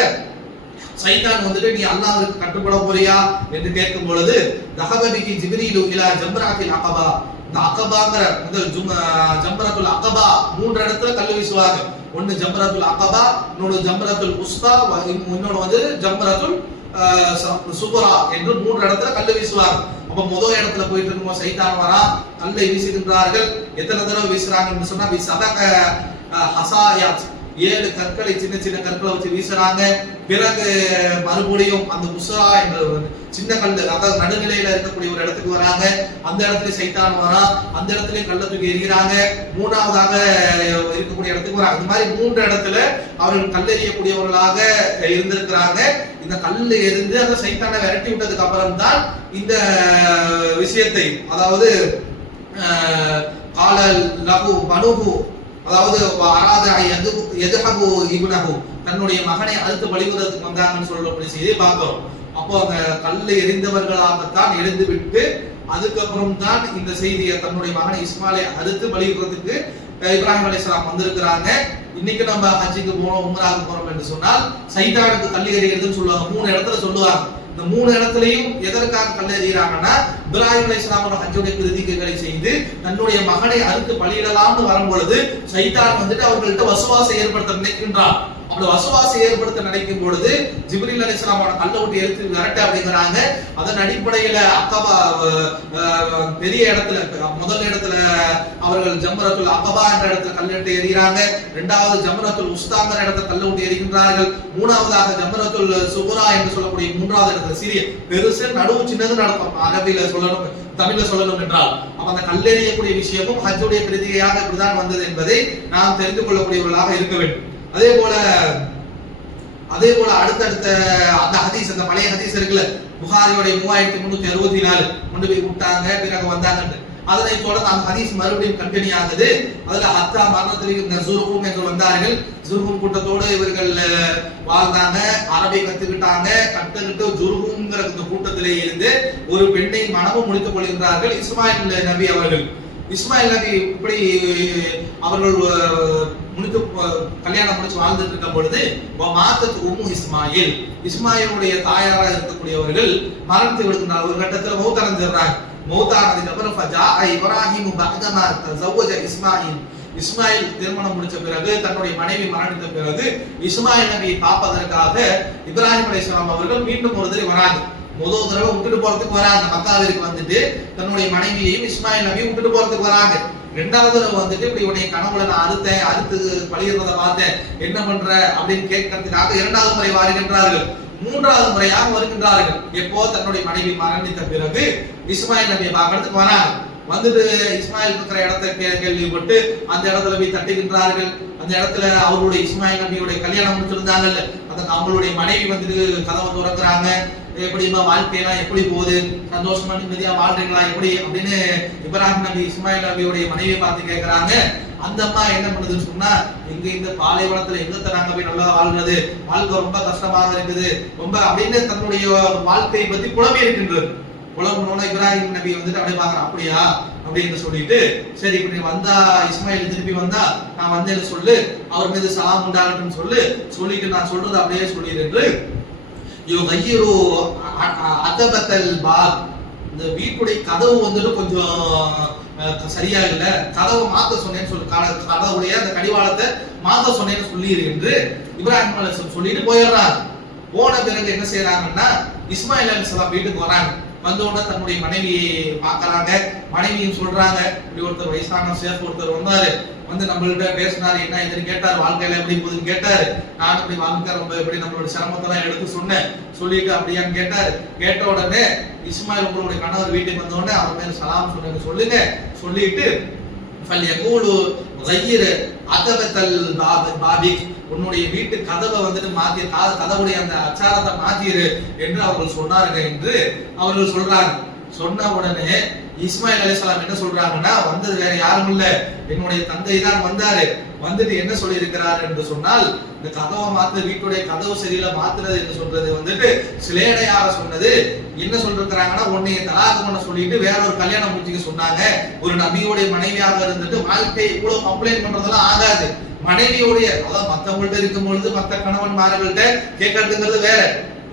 சைத்தான் வந்துட்டு, நீ அல்லாஹ்வுக்கு கட்டுப்பட போறியா என்று கேட்கும் பொழுது, தஹபபிகி ஜிப்ரீலு இலா ஜம்ராத்தில் அகபா, இந்த அகபாங்கிற முதல் ஜம்ரத்துல் அகபா 3 இடத்துல கல்லு வீசுவாங்க. ஒன்னு ஜம்ரத்துல் அகபா, இன்னொரு ஜம்ரத்துல் உஸ்தா, இன்னொரு வந்து ஜம்ரத்துல் சுபரா என்று 3 இடத்துல கல்லு வீசுவாங்க. அப்ப முதல் இடத்துல போயிட்டு இருக்கும் சைத்தான் வரா, கல்லை வீசுகின்றார்கள். எத்தனை தடவை வீசுறாங்கன்னு சொன்னா, சதக ஹசாயாத், 7 கற்களை சின்ன சின்ன கற்களை வச்சு வீசுறாங்க. பிறகு மறுபடியும் அந்த உஸ்ரா என்ற சின்ன கல், அதாவது நடுநிலையில இருக்கக்கூடிய ஒரு இடத்துக்கு வராங்க. அந்த இடத்துல சைத்தான் வரா, அந்த இடத்துல கல்லை தூக்கி எறிகிறாங்க. 3வதாக இருக்கக்கூடிய இடத்துக்கு வராங்க. இந்த மாதிரி 3 இடத்துல அவர்கள் கல்லெறியக்கூடியவர்களாக இருந்திருக்கிறாங்க. இந்த கல்லு எரிந்து அந்த சைத்தானை விரட்டி விட்டதுக்கு அப்புறம் தான் இந்த விஷயத்தை, அதாவது காலல் லஹு பனுஹு, அதாவது எதுஹபு இப்னஹு, தன்னுடைய மகனை அறுத்து பலிகுறதுக்கு வந்தாங்கன்னு சொல்லக்கூடிய செய்தியை பார்க்கிறோம். அப்போ அந்த கல்லை எரிந்தவர்களாகத்தான் எழுந்து விட்டு அதுக்கப்புறம் தான் இந்த செய்தியை, தன்னுடைய மகனை இஸ்மாயிலை அறுத்து பலிகுறதுக்கு இப்ராஹிம் அலைஹிஸ்ஸலாம் வந்திருக்கிறாங்க. இன்னைக்கு நம்ம ஹஜ்ஜுக்கு போறோம், உம்ராவுக்கு போறோம் என்று சொன்னால் சைத்தானுக்கு கல்லு எறிகிறதுன்னு சொல்லுவாங்க. 3 இடத்துல சொல்லுவாங்க. இந்த 3 இடத்துலயும் எதற்காக கல்லெறிகிறாங்கன்னா இப்ராஹிம் அலைஹிஸ்ஸலாம் ஹஜ்ஜுடைய கிருதிகளை செய்து தன்னுடைய மகனை அறுத்து பலியிடலாம்னு வரும் பொழுது சைத்தான் வந்துட்டு அவர்கள்ட்ட வசுவாசை ஏற்படுத்த நினைக்கின்றான். அப்படி வசுவாசை ஏற்படுத்த நினைக்கும் பொழுது ஜிப்ரீல் அலைஹிஸ்ஸலாமோட கல்லை விட்டு எடுத்து விரட்ட அப்படிங்கிறாங்க. அதன் அடிப்படையில அக்கபா பெரிய இடத்துல முதல் இடத்துல அவர்கள் ஜம்ரத்துல் அகபா என்ற இடத்துல கல்லிட்டு எறிகிறாங்க. இரண்டாவது ஜம்ரத்துல் உஸ்தாங்கிற இடத்துல கல்லை விட்டு எறிகின்றார்கள். மூணாவதாக ஜம்ரத்துல் சுகுரா என்று சொல்லக்கூடிய 3வது இடத்துல சிறிய பெருசு நடுவு சின்னது நடக்கும். அரபியில சொல்லணும், தமிழ்ல சொல்லணும் என்றால் அப்ப அந்த கல்லெறியக்கூடிய விஷயமும் ஹஜ்ஜுடைய கிருதியாக இப்படிதான் வந்தது என்பதை நாம் தெரிந்து கொள்ளக்கூடியவர்களாக இருக்க வேண்டும். அதே போல அடுத்தடுத்த அந்த ஹதீஸ், அந்த பழைய ஹதீஸ் இருக்குல்ல, புகாரியோட 3364 கொண்டு போய் விட்டாங்க, பிறகு வந்தாங்க. அதனை தொடர்ந்து அந்த ஹதீஸ் மறுபடியும் கண்டினியூ ஆகுது. அதுல அத்தா மரணத்திற்கு ஜுர்ஹும் என்று வந்தார்கள். ஜுர்ஹும் கூட்டத்தோடு இவர்கள் வாழ்ந்தாங்க, அரபை கத்துக்கிட்டாங்க. கற்றுக்கிட்டு ஜுர்ஹும்ங்கிற இந்த கூட்டத்திலே இருந்து ஒரு பெண்ணை மனமும் முடித்துக் கொள்கின்றார்கள். இஸ்மாயில் நபி அவர்கள். இஸ்மாயில் நபி இப்படி அவர்கள் முடித்து கல்யாணம் முடிச்சு வாழ்ந்துட்டு இருக்கும் பொழுது இஸ்மாயில், இஸ்மாயிலுடைய தாயாரா இருக்கக்கூடியவர்கள் மரணத்தை விடுகின்றார். ஒரு கட்டத்தில் மௌத்தடைஞ்சிடுறாங்க. மௌத்தானதுக்கு அப்புறம் இப்ராஹிம் பஅதமா தஸவ்வஜ இஸ்மாயில், இஸ்மாயில் திருமணம் முடிச்ச பிறகு தன்னுடைய மனைவி மரணித்த பிறகு இஸ்மாயில் நபியை பார்ப்பதற்காக இப்ராஹிம் அலைஹிஸ்ஸலாம் அவர்கள் மீண்டும் ஒரு தடவை வராங்க. முதல் தடவை விட்டுட்டு போறதுக்கு வராங்க. மக்காவிற்கு வந்துட்டு தன்னுடைய மனைவியையும் இஸ்மாயில் நபியும் விட்டுட்டு போறதுக்கு வராங்க. 2வது தடவை வந்துட்டு இப்படி உன்னை கனவுல நான் அறுத்து பலியிடுறதை பார்த்தேன், என்ன பண்ற அப்படின்னு கேட்கறதுக்காக 2வது முறை வருகின்றார்கள். 3வது முறையாக வருகின்றார்கள். எப்போ தன்னுடைய மனைவி மரணித்த பிறகு இஸ்மாயில் நபியை பார்க்கறதுக்கு வராங்க. வந்துட்டு இஸ்மாயில் இருக்கிற இடத்தை கேள்விப்பட்டு அந்த இடத்துல போய் தட்டுகின்றார்கள். அந்த இடத்துல அவருடைய இஸ்மாயில் நபியுடைய கல்யாணம் முடிச்சிருந்தாங்கல்ல, அதுக்கு அவங்களுடைய மனைவி வந்துட்டு கதவை திறக்கிறாங்க. எப்படிமா வாழ்க்கையெல்லாம் எப்படி போகுது, சந்தோஷமா நிம்மதியா வாழ்றீங்களா எப்படி அப்படின்னு இப்ராஹிம் நபி இஸ்மாயில் நபியுடைய மனைவியை பார்த்து கேட்கிறாங்க. அந்த அம்மா என்ன பண்ணுதுன்னு சொன்னா, எங்க இந்த பாலைவனத்துல எங்க நாங்க போய் நல்லா வாழ்றது, வாழ்க்கை ரொம்ப கஷ்டமாக இருக்குது ரொம்ப அப்படின்னு தன்னுடைய வாழ்க்கையை பத்தி புலம்பி இருக்கின்றது. புலம்புனோட இப்ராஹிம் நபி வந்துட்டு அப்படியே பாக்குறான். அப்படியா அப்படின்னு சொல்லிட்டு, சரி இப்படி வந்தா இஸ்மாயில் திருப்பி வந்தா நான் வந்தேன்னு சொல்லு, அவர் மீது சலாம் உண்டாகட்டும் சொல்லிட்டு நான் சொல்றது அப்படியே சொல்லிடு. அதபத்தல் பாப், இந்த வீட்டுடைய கதவு வந்துட்டு கொஞ்சம் சரியா இல்ல, கதவை மாத்த சொன்னேன்னு சொல்லு, கதவுடைய அந்த கடிவாளத்தை மாத்த சொன்னேன்னு சொல்லி என்று இப்ராஹிம் அலைஹிஸ்ஸலாம் சொல்லிட்டு போயிடுறாங்க. போன பிறகு என்ன செய்யறாங்கன்னா இஸ்மாயில் அலைஹிஸ்ஸலாம் வீட்டுக்கு வராங்க. வந்தோட தன்னுடைய மனைவியை பார்க்கறாங்க. மனைவியும் சொல்றாங்க, இப்படி ஒருத்தர் வயசான சேஃப் ஒருத்தர் வந்தாரு, வந்து நம்மள்கிட்ட பேசினாரு, என்ன இதுன்னு கேட்டாரு, வாழ்க்கையில எப்படி போகுதுன்னு கேட்டாரு. நான் இப்படி வாழ்க்கை ரொம்ப எப்படி நம்மளோட சிரமத்தெல்லாம் எடுத்து சொன்னேன். சொல்லிட்டு அப்படியான்னு கேட்டாரு. கேட்ட உடனே இஸ்மாயில் உங்களுடைய கணவர் வீட்டுக்கு வந்த உடனே அவர் மேல சலாம் சொன்னேன்னு சொல்லுங்க. சொல்லிட்டு உன்னுடைய வீட்டு கதவை வந்துட்டு மாத்தி, கதவுடைய அந்த அச்சாரத்தை மாத்திரு என்று அவர்கள் சொன்னாருங்க என்று அவர்கள் சொல்றாங்க. சொன்ன உடனே இஸ்மாயில் அலைஹிஸ்ஸலாம் என்ன சொல்றாங்கன்னா, வந்தது வேற யாரும் இல்ல, என்னுடைய தந்தை தான் வந்தாரு. வந்துட்டு என்ன சொல்லி இருக்கிறார் என்று சொன்னால், இந்த கதவை மாத்து, வீட்டுடைய கதவு சரியில்லை மாத்துறது என்று சொல்றது வந்துட்டு சிலேடையாக சொன்னது. என்ன சொல்லிருக்கிறாங்கன்னா, உன்னைய தலாக்கு பண்ண சொல்லிட்டு வேற ஒரு கல்யாணம் முடிச்சுக்க சொன்னாங்க. ஒரு நபியோடைய மனைவியாக இருந்துட்டு வாழ்க்கை இவ்வளவு கம்ப்ளைண்ட் பண்றதெல்லாம் ஆகாது. மனைவியோடைய, அதாவது மத்தவங்கள்ட்ட இருக்கும் பொழுது மத்த கணவன்மார்கள்ட்ட கேட்கறதுங்கிறது வேற.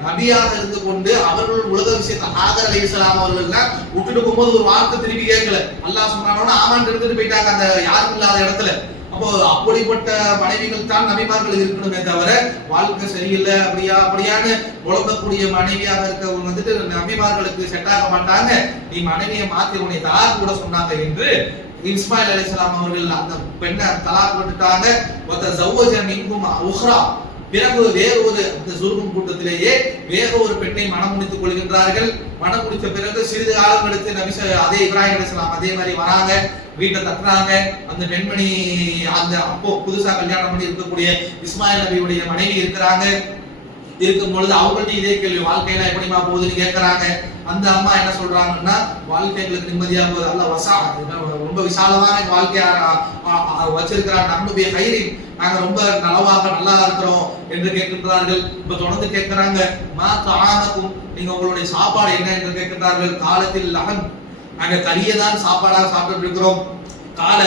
நபியாக இருந்து கொண்டு அவர்கள் உலக விஷயத்தை ஹாஜர் அலைஹிஸ்ஸலாம் அவர்கள் விட்டுட்டு போகும்போது ஒரு வார்த்தை திருப்பி கேட்கல. அல்லாஹ் சொன்னானோன்னு ஆமான்னு எடுத்துட்டு போயிட்டாங்க அந்த யாரும் இல்லாத இடத்துல. அப்போ அப்படிப்பட்ட மனைவிகள் தான் நபிமார்கள் இருக்கணுமே தவிர, வாழ்க்கை சரியில்லை அப்படியான்னு உழம்பக்கூடிய மனைவியாக இருக்கவங்க வந்துட்டு நபிமார்களுக்கு செட் ஆக மாட்டாங்க. நீ மனைவியை மாத்தி உன்னை தலாக் கூட சொன்னாங்க என்று இஸ்மாயில் அலைஹிஸ்ஸலாம் அவர்கள் அந்த பெண்ணை தலாக் விட்டுட்டாங்க. பிறகு வேறொரு அந்த ஜுல்ம் கூட்டத்திலேயே வேறொரு பெண்ணை மனம் முடித்துக் கொள்கின்றார்கள். மனம் முடித்த பிறகு சிறிது காலம் கழித்து நபி அதே இப்ராஹிம் அலைஹிஸ்ஸலாம் அதே மாதிரி வராங்க, வீட்டை தட்டுறாங்க. அந்த பெண்மணி அந்த அப்போ புதுசா கல்யாணம் பண்ணி இருக்கக்கூடிய இஸ்மாயில் நபியுடைய மனைவி இருக்கிறாங்க. இருக்கும் பொழுது அவங்கள்ட்ட இதே கேள்வி, வாழ்க்கையில எப்படிமா போகுதுன்னு கேட்கறாங்க. அந்த அம்மா என்ன சொல்றாங்கன்னா, வாழ்க்கைகளுக்கு நிம்மதியா போகுது, அல்ல வசா ரொம்ப விசாலமான வாழ்க்கையா வச்சிருக்கிறாங்க, நம்முடைய கயிறு நாங்க ரொம்ப நலவாக நல்லா இருக்கிறோம் என்று கேட்கின்றார்கள். இப்ப தொடர்ந்து கேட்கிறாங்க, மா தானக்கும், நீங்க உங்களுடைய சாப்பாடு என்ன என்று கேட்கின்றார்கள். காலத்தில் லகன், நாங்க கரியதான் சாப்பாடாக சாப்பிட்டு இருக்கிறோம். கால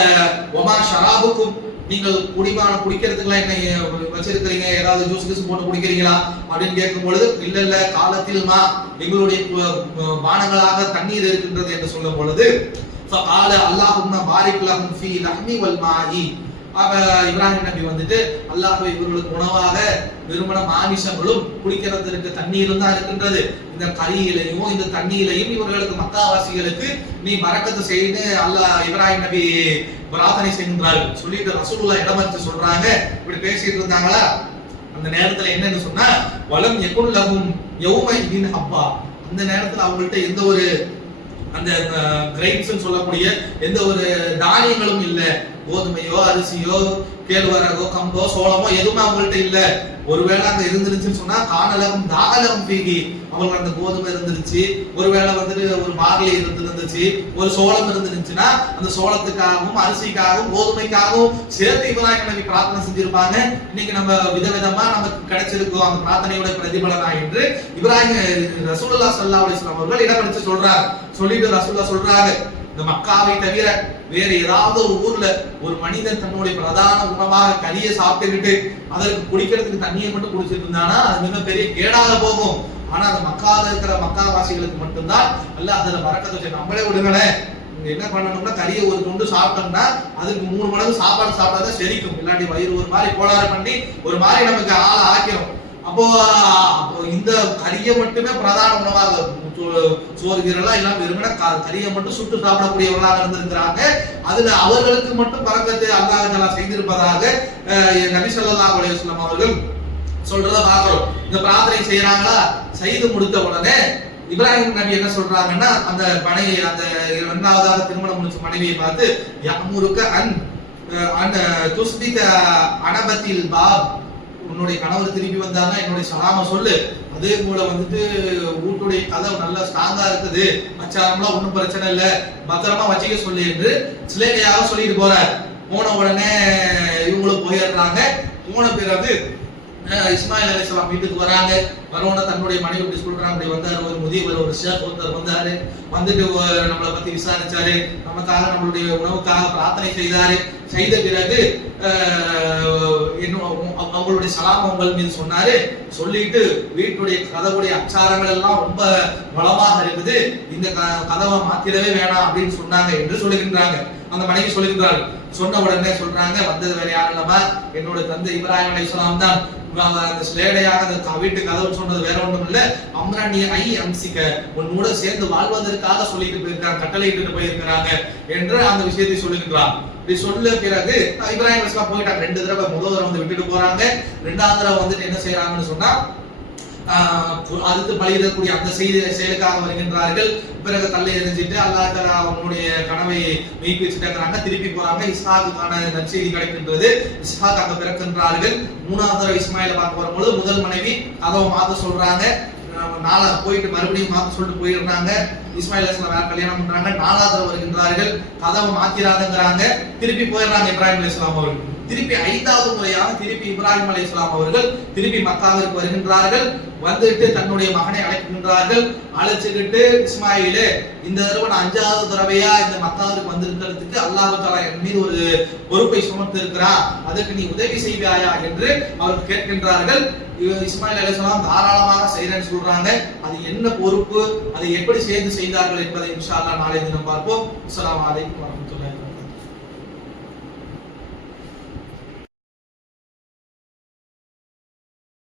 ஒமா ஷராபுக்கும், நீங்கள் குடிக்கிறதுக்குலாம் என்ன வச்சிருக்கிறீங்க, ஏதாவது ஜூஸ் போட்டு குடிக்கிறீங்களா அப்படின்னு கேட்கும் பொழுது இல்ல காலத்தில் எங்களுடைய பானங்களாக தண்ணீர் இருக்கின்றது என்று சொல்லும் பொழுது فقال اللهم بارك لهم في لحم والماء. இப்ராஹிம் நபி வந்துட்டு அல்லாஹ்வே இவர்களுக்கு உணவாக வெறுமன மாமிசங்களும் குடிக்கிறதற்கு தண்ணீரும் தான் இருக்கின்றது, இந்த கறியிலையும் இந்த தண்ணீரையும் இவர்களுக்கு மக்காவாசிகளுக்கு நீ பரக்கத்து செய்து அல்லாஹ் இப்ராஹிம் நபி பிரார்த்தனை செய்கின்றார்கள். சொல்லிட்டு ரசூலுல்லாஹ் இடமறிச்சு சொல்றாங்க. இப்படி பேசிட்டு இருந்தாங்களா, அந்த நேரத்துல என்னன்னு சொன்னா வலம் யகுல் லஹும் யௌமைதின் ஹப்பா. அந்த நேரத்துல அவங்கள்ட்ட எந்த ஒரு அந்த கிரைன்ஸ் சொல்லக்கூடிய எந்த ஒரு தானியங்களும் இல்ல, கோதுமையோ அரிசியோ கேழ்வரகோ கம்போ சோளமோ எதுவுமே அவங்கள்ட்ட இல்ல. ஒருவேளை அங்க இருந்துருச்சுன்னு சொன்னா காணலகம் தாகலகம் பீகி, அவங்களுக்கு அந்த கோதுமை இருந்துருச்சு, ஒருவேளை வந்துட்டு ஒரு பார்லி இருந்துச்சு, ஒரு சோளம் இருந்துருச்சுன்னா அந்த சோளத்துக்காகவும் அரிசிக்காகவும் கோதுமைக்காகவும் சேர்த்து இப்ராஹிம் நபி பிரார்த்தனை செஞ்சிருப்பாங்க. இன்னைக்கு நம்ம விதவிதமா நமக்கு கிடைச்சிருக்கோம் அந்த பிரார்த்தனையோட பிரதிபலனா என்று இப்ராஹிம் ரசூலுல்லாஹ் ஸல்லல்லாஹு அலைஹி வஸல்லம் அவர்கள் இடமறிச்சு சொல்றாங்க. சொல்லிட்டு ரசூலுல்லாஹ் சொல்றாங்க, இந்த மக்காவை தவிர வேற ஏதாவது ஒரு ஊர்ல ஒரு மனிதன் தன்னுடைய பிரதான உணவாக கறியை சாப்பிட்டுக்கிட்டு அதற்கு குடிக்கிறதுக்கு தண்ணியை மட்டும் குடிச்சிட்டு இருந்தானா அது மிகப்பெரிய கேடாக போகும். ஆனா அந்த மக்கால இருக்கிற மக்காவாசிகளுக்கு மட்டும்தான் அல்லாஹ் அதுல பரக்கத்தை வச்சு நம்மளே விடுங்களேன். என்ன பண்ணணும்னா கறியை ஒரு துண்டு சாப்பிட்டோம்னா அதுக்கு 3 மடங்கு சாப்பாடு சாப்பிட்டாதான் செரிக்கும், இல்லாட்டி வயிறு ஒரு மாதிரி கோளாறு பண்ணி ஒரு மாதிரி நமக்கு ஆள ஆக்கிரும். அப்போ இந்த கறியை மட்டுமே பிரதான உணவாக சோறுகிறெல்லாம் எல்லாம் வெறுமனே கறியை மட்டும் சுட்டு சாப்பிடக்கூடியவர்களாக இருந்திருக்கிறாங்க. அதுல அவர்களுக்கு மட்டும் பரக்கத்தை அல்லாஹ் தஆலா செய்திருப்பதாக நபி ஸல்லல்லாஹு அலைஹி வஸல்லம் அவர்கள் சொல்றத பார்க்கிறோம். இந்த பிரார்த்தனை செய்யறாங்களா, செய்து முடித்த உடனே இப்ராஹிம் நபி என்ன சொல்றாங்கன்னா அந்த மனைவி அந்த 2வது திருமணம் முடிச்ச மனைவியை பார்த்து யமுருக அன் துஸ்பித அனபத்தில் பாப், உன்னுடைய கணவர் திருப்பி வந்தாங்க என்னுடைய சலாம சொல்லு, அதே போல வந்துட்டு வீட்டுடைய கதவு நல்லா ஸ்ட்ராங்கா இருக்குது, மச்சாரம்லாம் ஒன்றும் பிரச்சனை இல்லை, பத்திரமா வச்சுக்க சொல்லு என்று சிலேடையாக சொல்லிட்டு போறார். போன உடனே இவங்களும் போயிடுறாங்க. போன பிறகு இஸ்மாயில் அலைஹிஸ்ஸலாம் வீட்டுக்கு வராங்க. வரவன தன்னுடைய மனைவி இப்படி சொல்றாங்க, அப்படி வந்தாரு ஒரு முதியவர் ஒரு ஷேக் ஒருத்தர் வந்தாரு, வந்துட்டு நம்மளை பத்தி விசாரிச்சாரு, நமக்காக நம்மளுடைய உணவுக்காக பிரார்த்தனை செய்தாரு. செய்த பிறகு அவங்களுடைய சலாம் உங்கள் மீது சொன்னாரு. சொல்லிட்டு வீட்டுடைய கதவுடைய அச்சாரங்கள் எல்லாம் ரொம்ப பலமாக இருக்குது, இந்த கதவை மாத்திரவே வேணாம் அப்படின்னு சொன்னாங்க என்று சொல்லுகின்றாங்க. அந்த மனைவி சொல்லுகின்றார்கள். சொன்ன உடனே சொல்றாங்க, வந்தது வேற யாரும் இல்லாம என்னோட தந்தை இப்ராஹிம் அலைஹிஸ்ஸலாம் தான். அந்த ஸ்லேடையாக அந்த வீட்டு கதவு சொன்னது வேற ஒன்றும் இல்ல, அம்ரானி ஐ அம்சிக்க உன்னோட சேர்ந்து வாழ்வதற்காக சொல்லிட்டு போயிருக்காங்க, கட்டளையிட்டு போயிருக்கிறாங்க என்று அந்த விஷயத்தை சொல்லுகின்றார். இப்படி சொல்ல பிறகு இப்ராஹிம் அலைஹிஸ்ஸலாம் போயிட்டாங்க. 2 தடவை முதல் தடவை வந்து விட்டுட்டு போறாங்க. 2வது தடவை வந்துட்டு என்ன செய்யறாங்கன்னு சொன்னா அடுத்து பலியிடக்கூடிய அந்த செயலுக்காக வருகின்றார்கள். பிறகு தள்ளி எரிஞ்சிட்டு அல்லாஹ் தஆலா அவங்களுடைய கனவை மெய்ப்பிச்சுட்டாங்க. திருப்பி போறாங்க. இஸ்ஹாக்குக்கான நற்செய்தி கிடைக்கின்றது. இஸ்ஹாக் அங்க பிறக்கின்றார்கள். 3வது தடவை இஸ்மாயிலை பார்க்க வரும்போது முதல் மனைவி கதவை மாத்த சொல்றாங்க. போயிட்டு மறுபடியும் மாத்த சொல்லிட்டு போயிடுறாங்க. இஸ்மாயில் அலைஹிஸ்ஸலாம் வேற கல்யாணம் பண்றாங்க. 4வது தடவை வருகின்றார்கள். கதவை மாத்திராதங்கிறாங்க. திருப்பி போயிடுறாங்க இப்ராஹிம் அலைஹிஸ்ஸலாம் அவர்கள். திருப்பி 5வது முறையாக திருப்பி இப்ராஹிம் அலைஹிஸ்ஸலாம் அவர்கள் திருப்பி மக்காவிற்கு வருகின்றார்கள். வந்துட்டு தன்னுடைய மகனை அழைக்கின்றார்கள். அழைச்சுக்கிட்டு இஸ்மாயிலே, இந்த தடவை நான் 5வது தடவையா இந்த மக்காவிற்கு வந்திருக்கிறதுக்கு அல்லாஹ் தஆலா என் மீது ஒரு பொறுப்பை சுமத்தி இருக்கிறான், அதுக்கு நீ உதவி செய்வாயா என்று அவர்கள் கேட்கின்றார்கள். இஸ்மாயில் அலைஹிஸ்ஸலாம் தாராளமாக செய்றேன்னு சொல்றாங்க. அது என்ன பொறுப்பு, அதை எப்படி சேர்ந்து செய்தார்கள் என்பதை இன்ஷா அல்லாஹ் நாளை தினம் பார்ப்போம். அஸ்ஸலாமு அலைக்கும் வரஹ்மத்துல்லாஹி.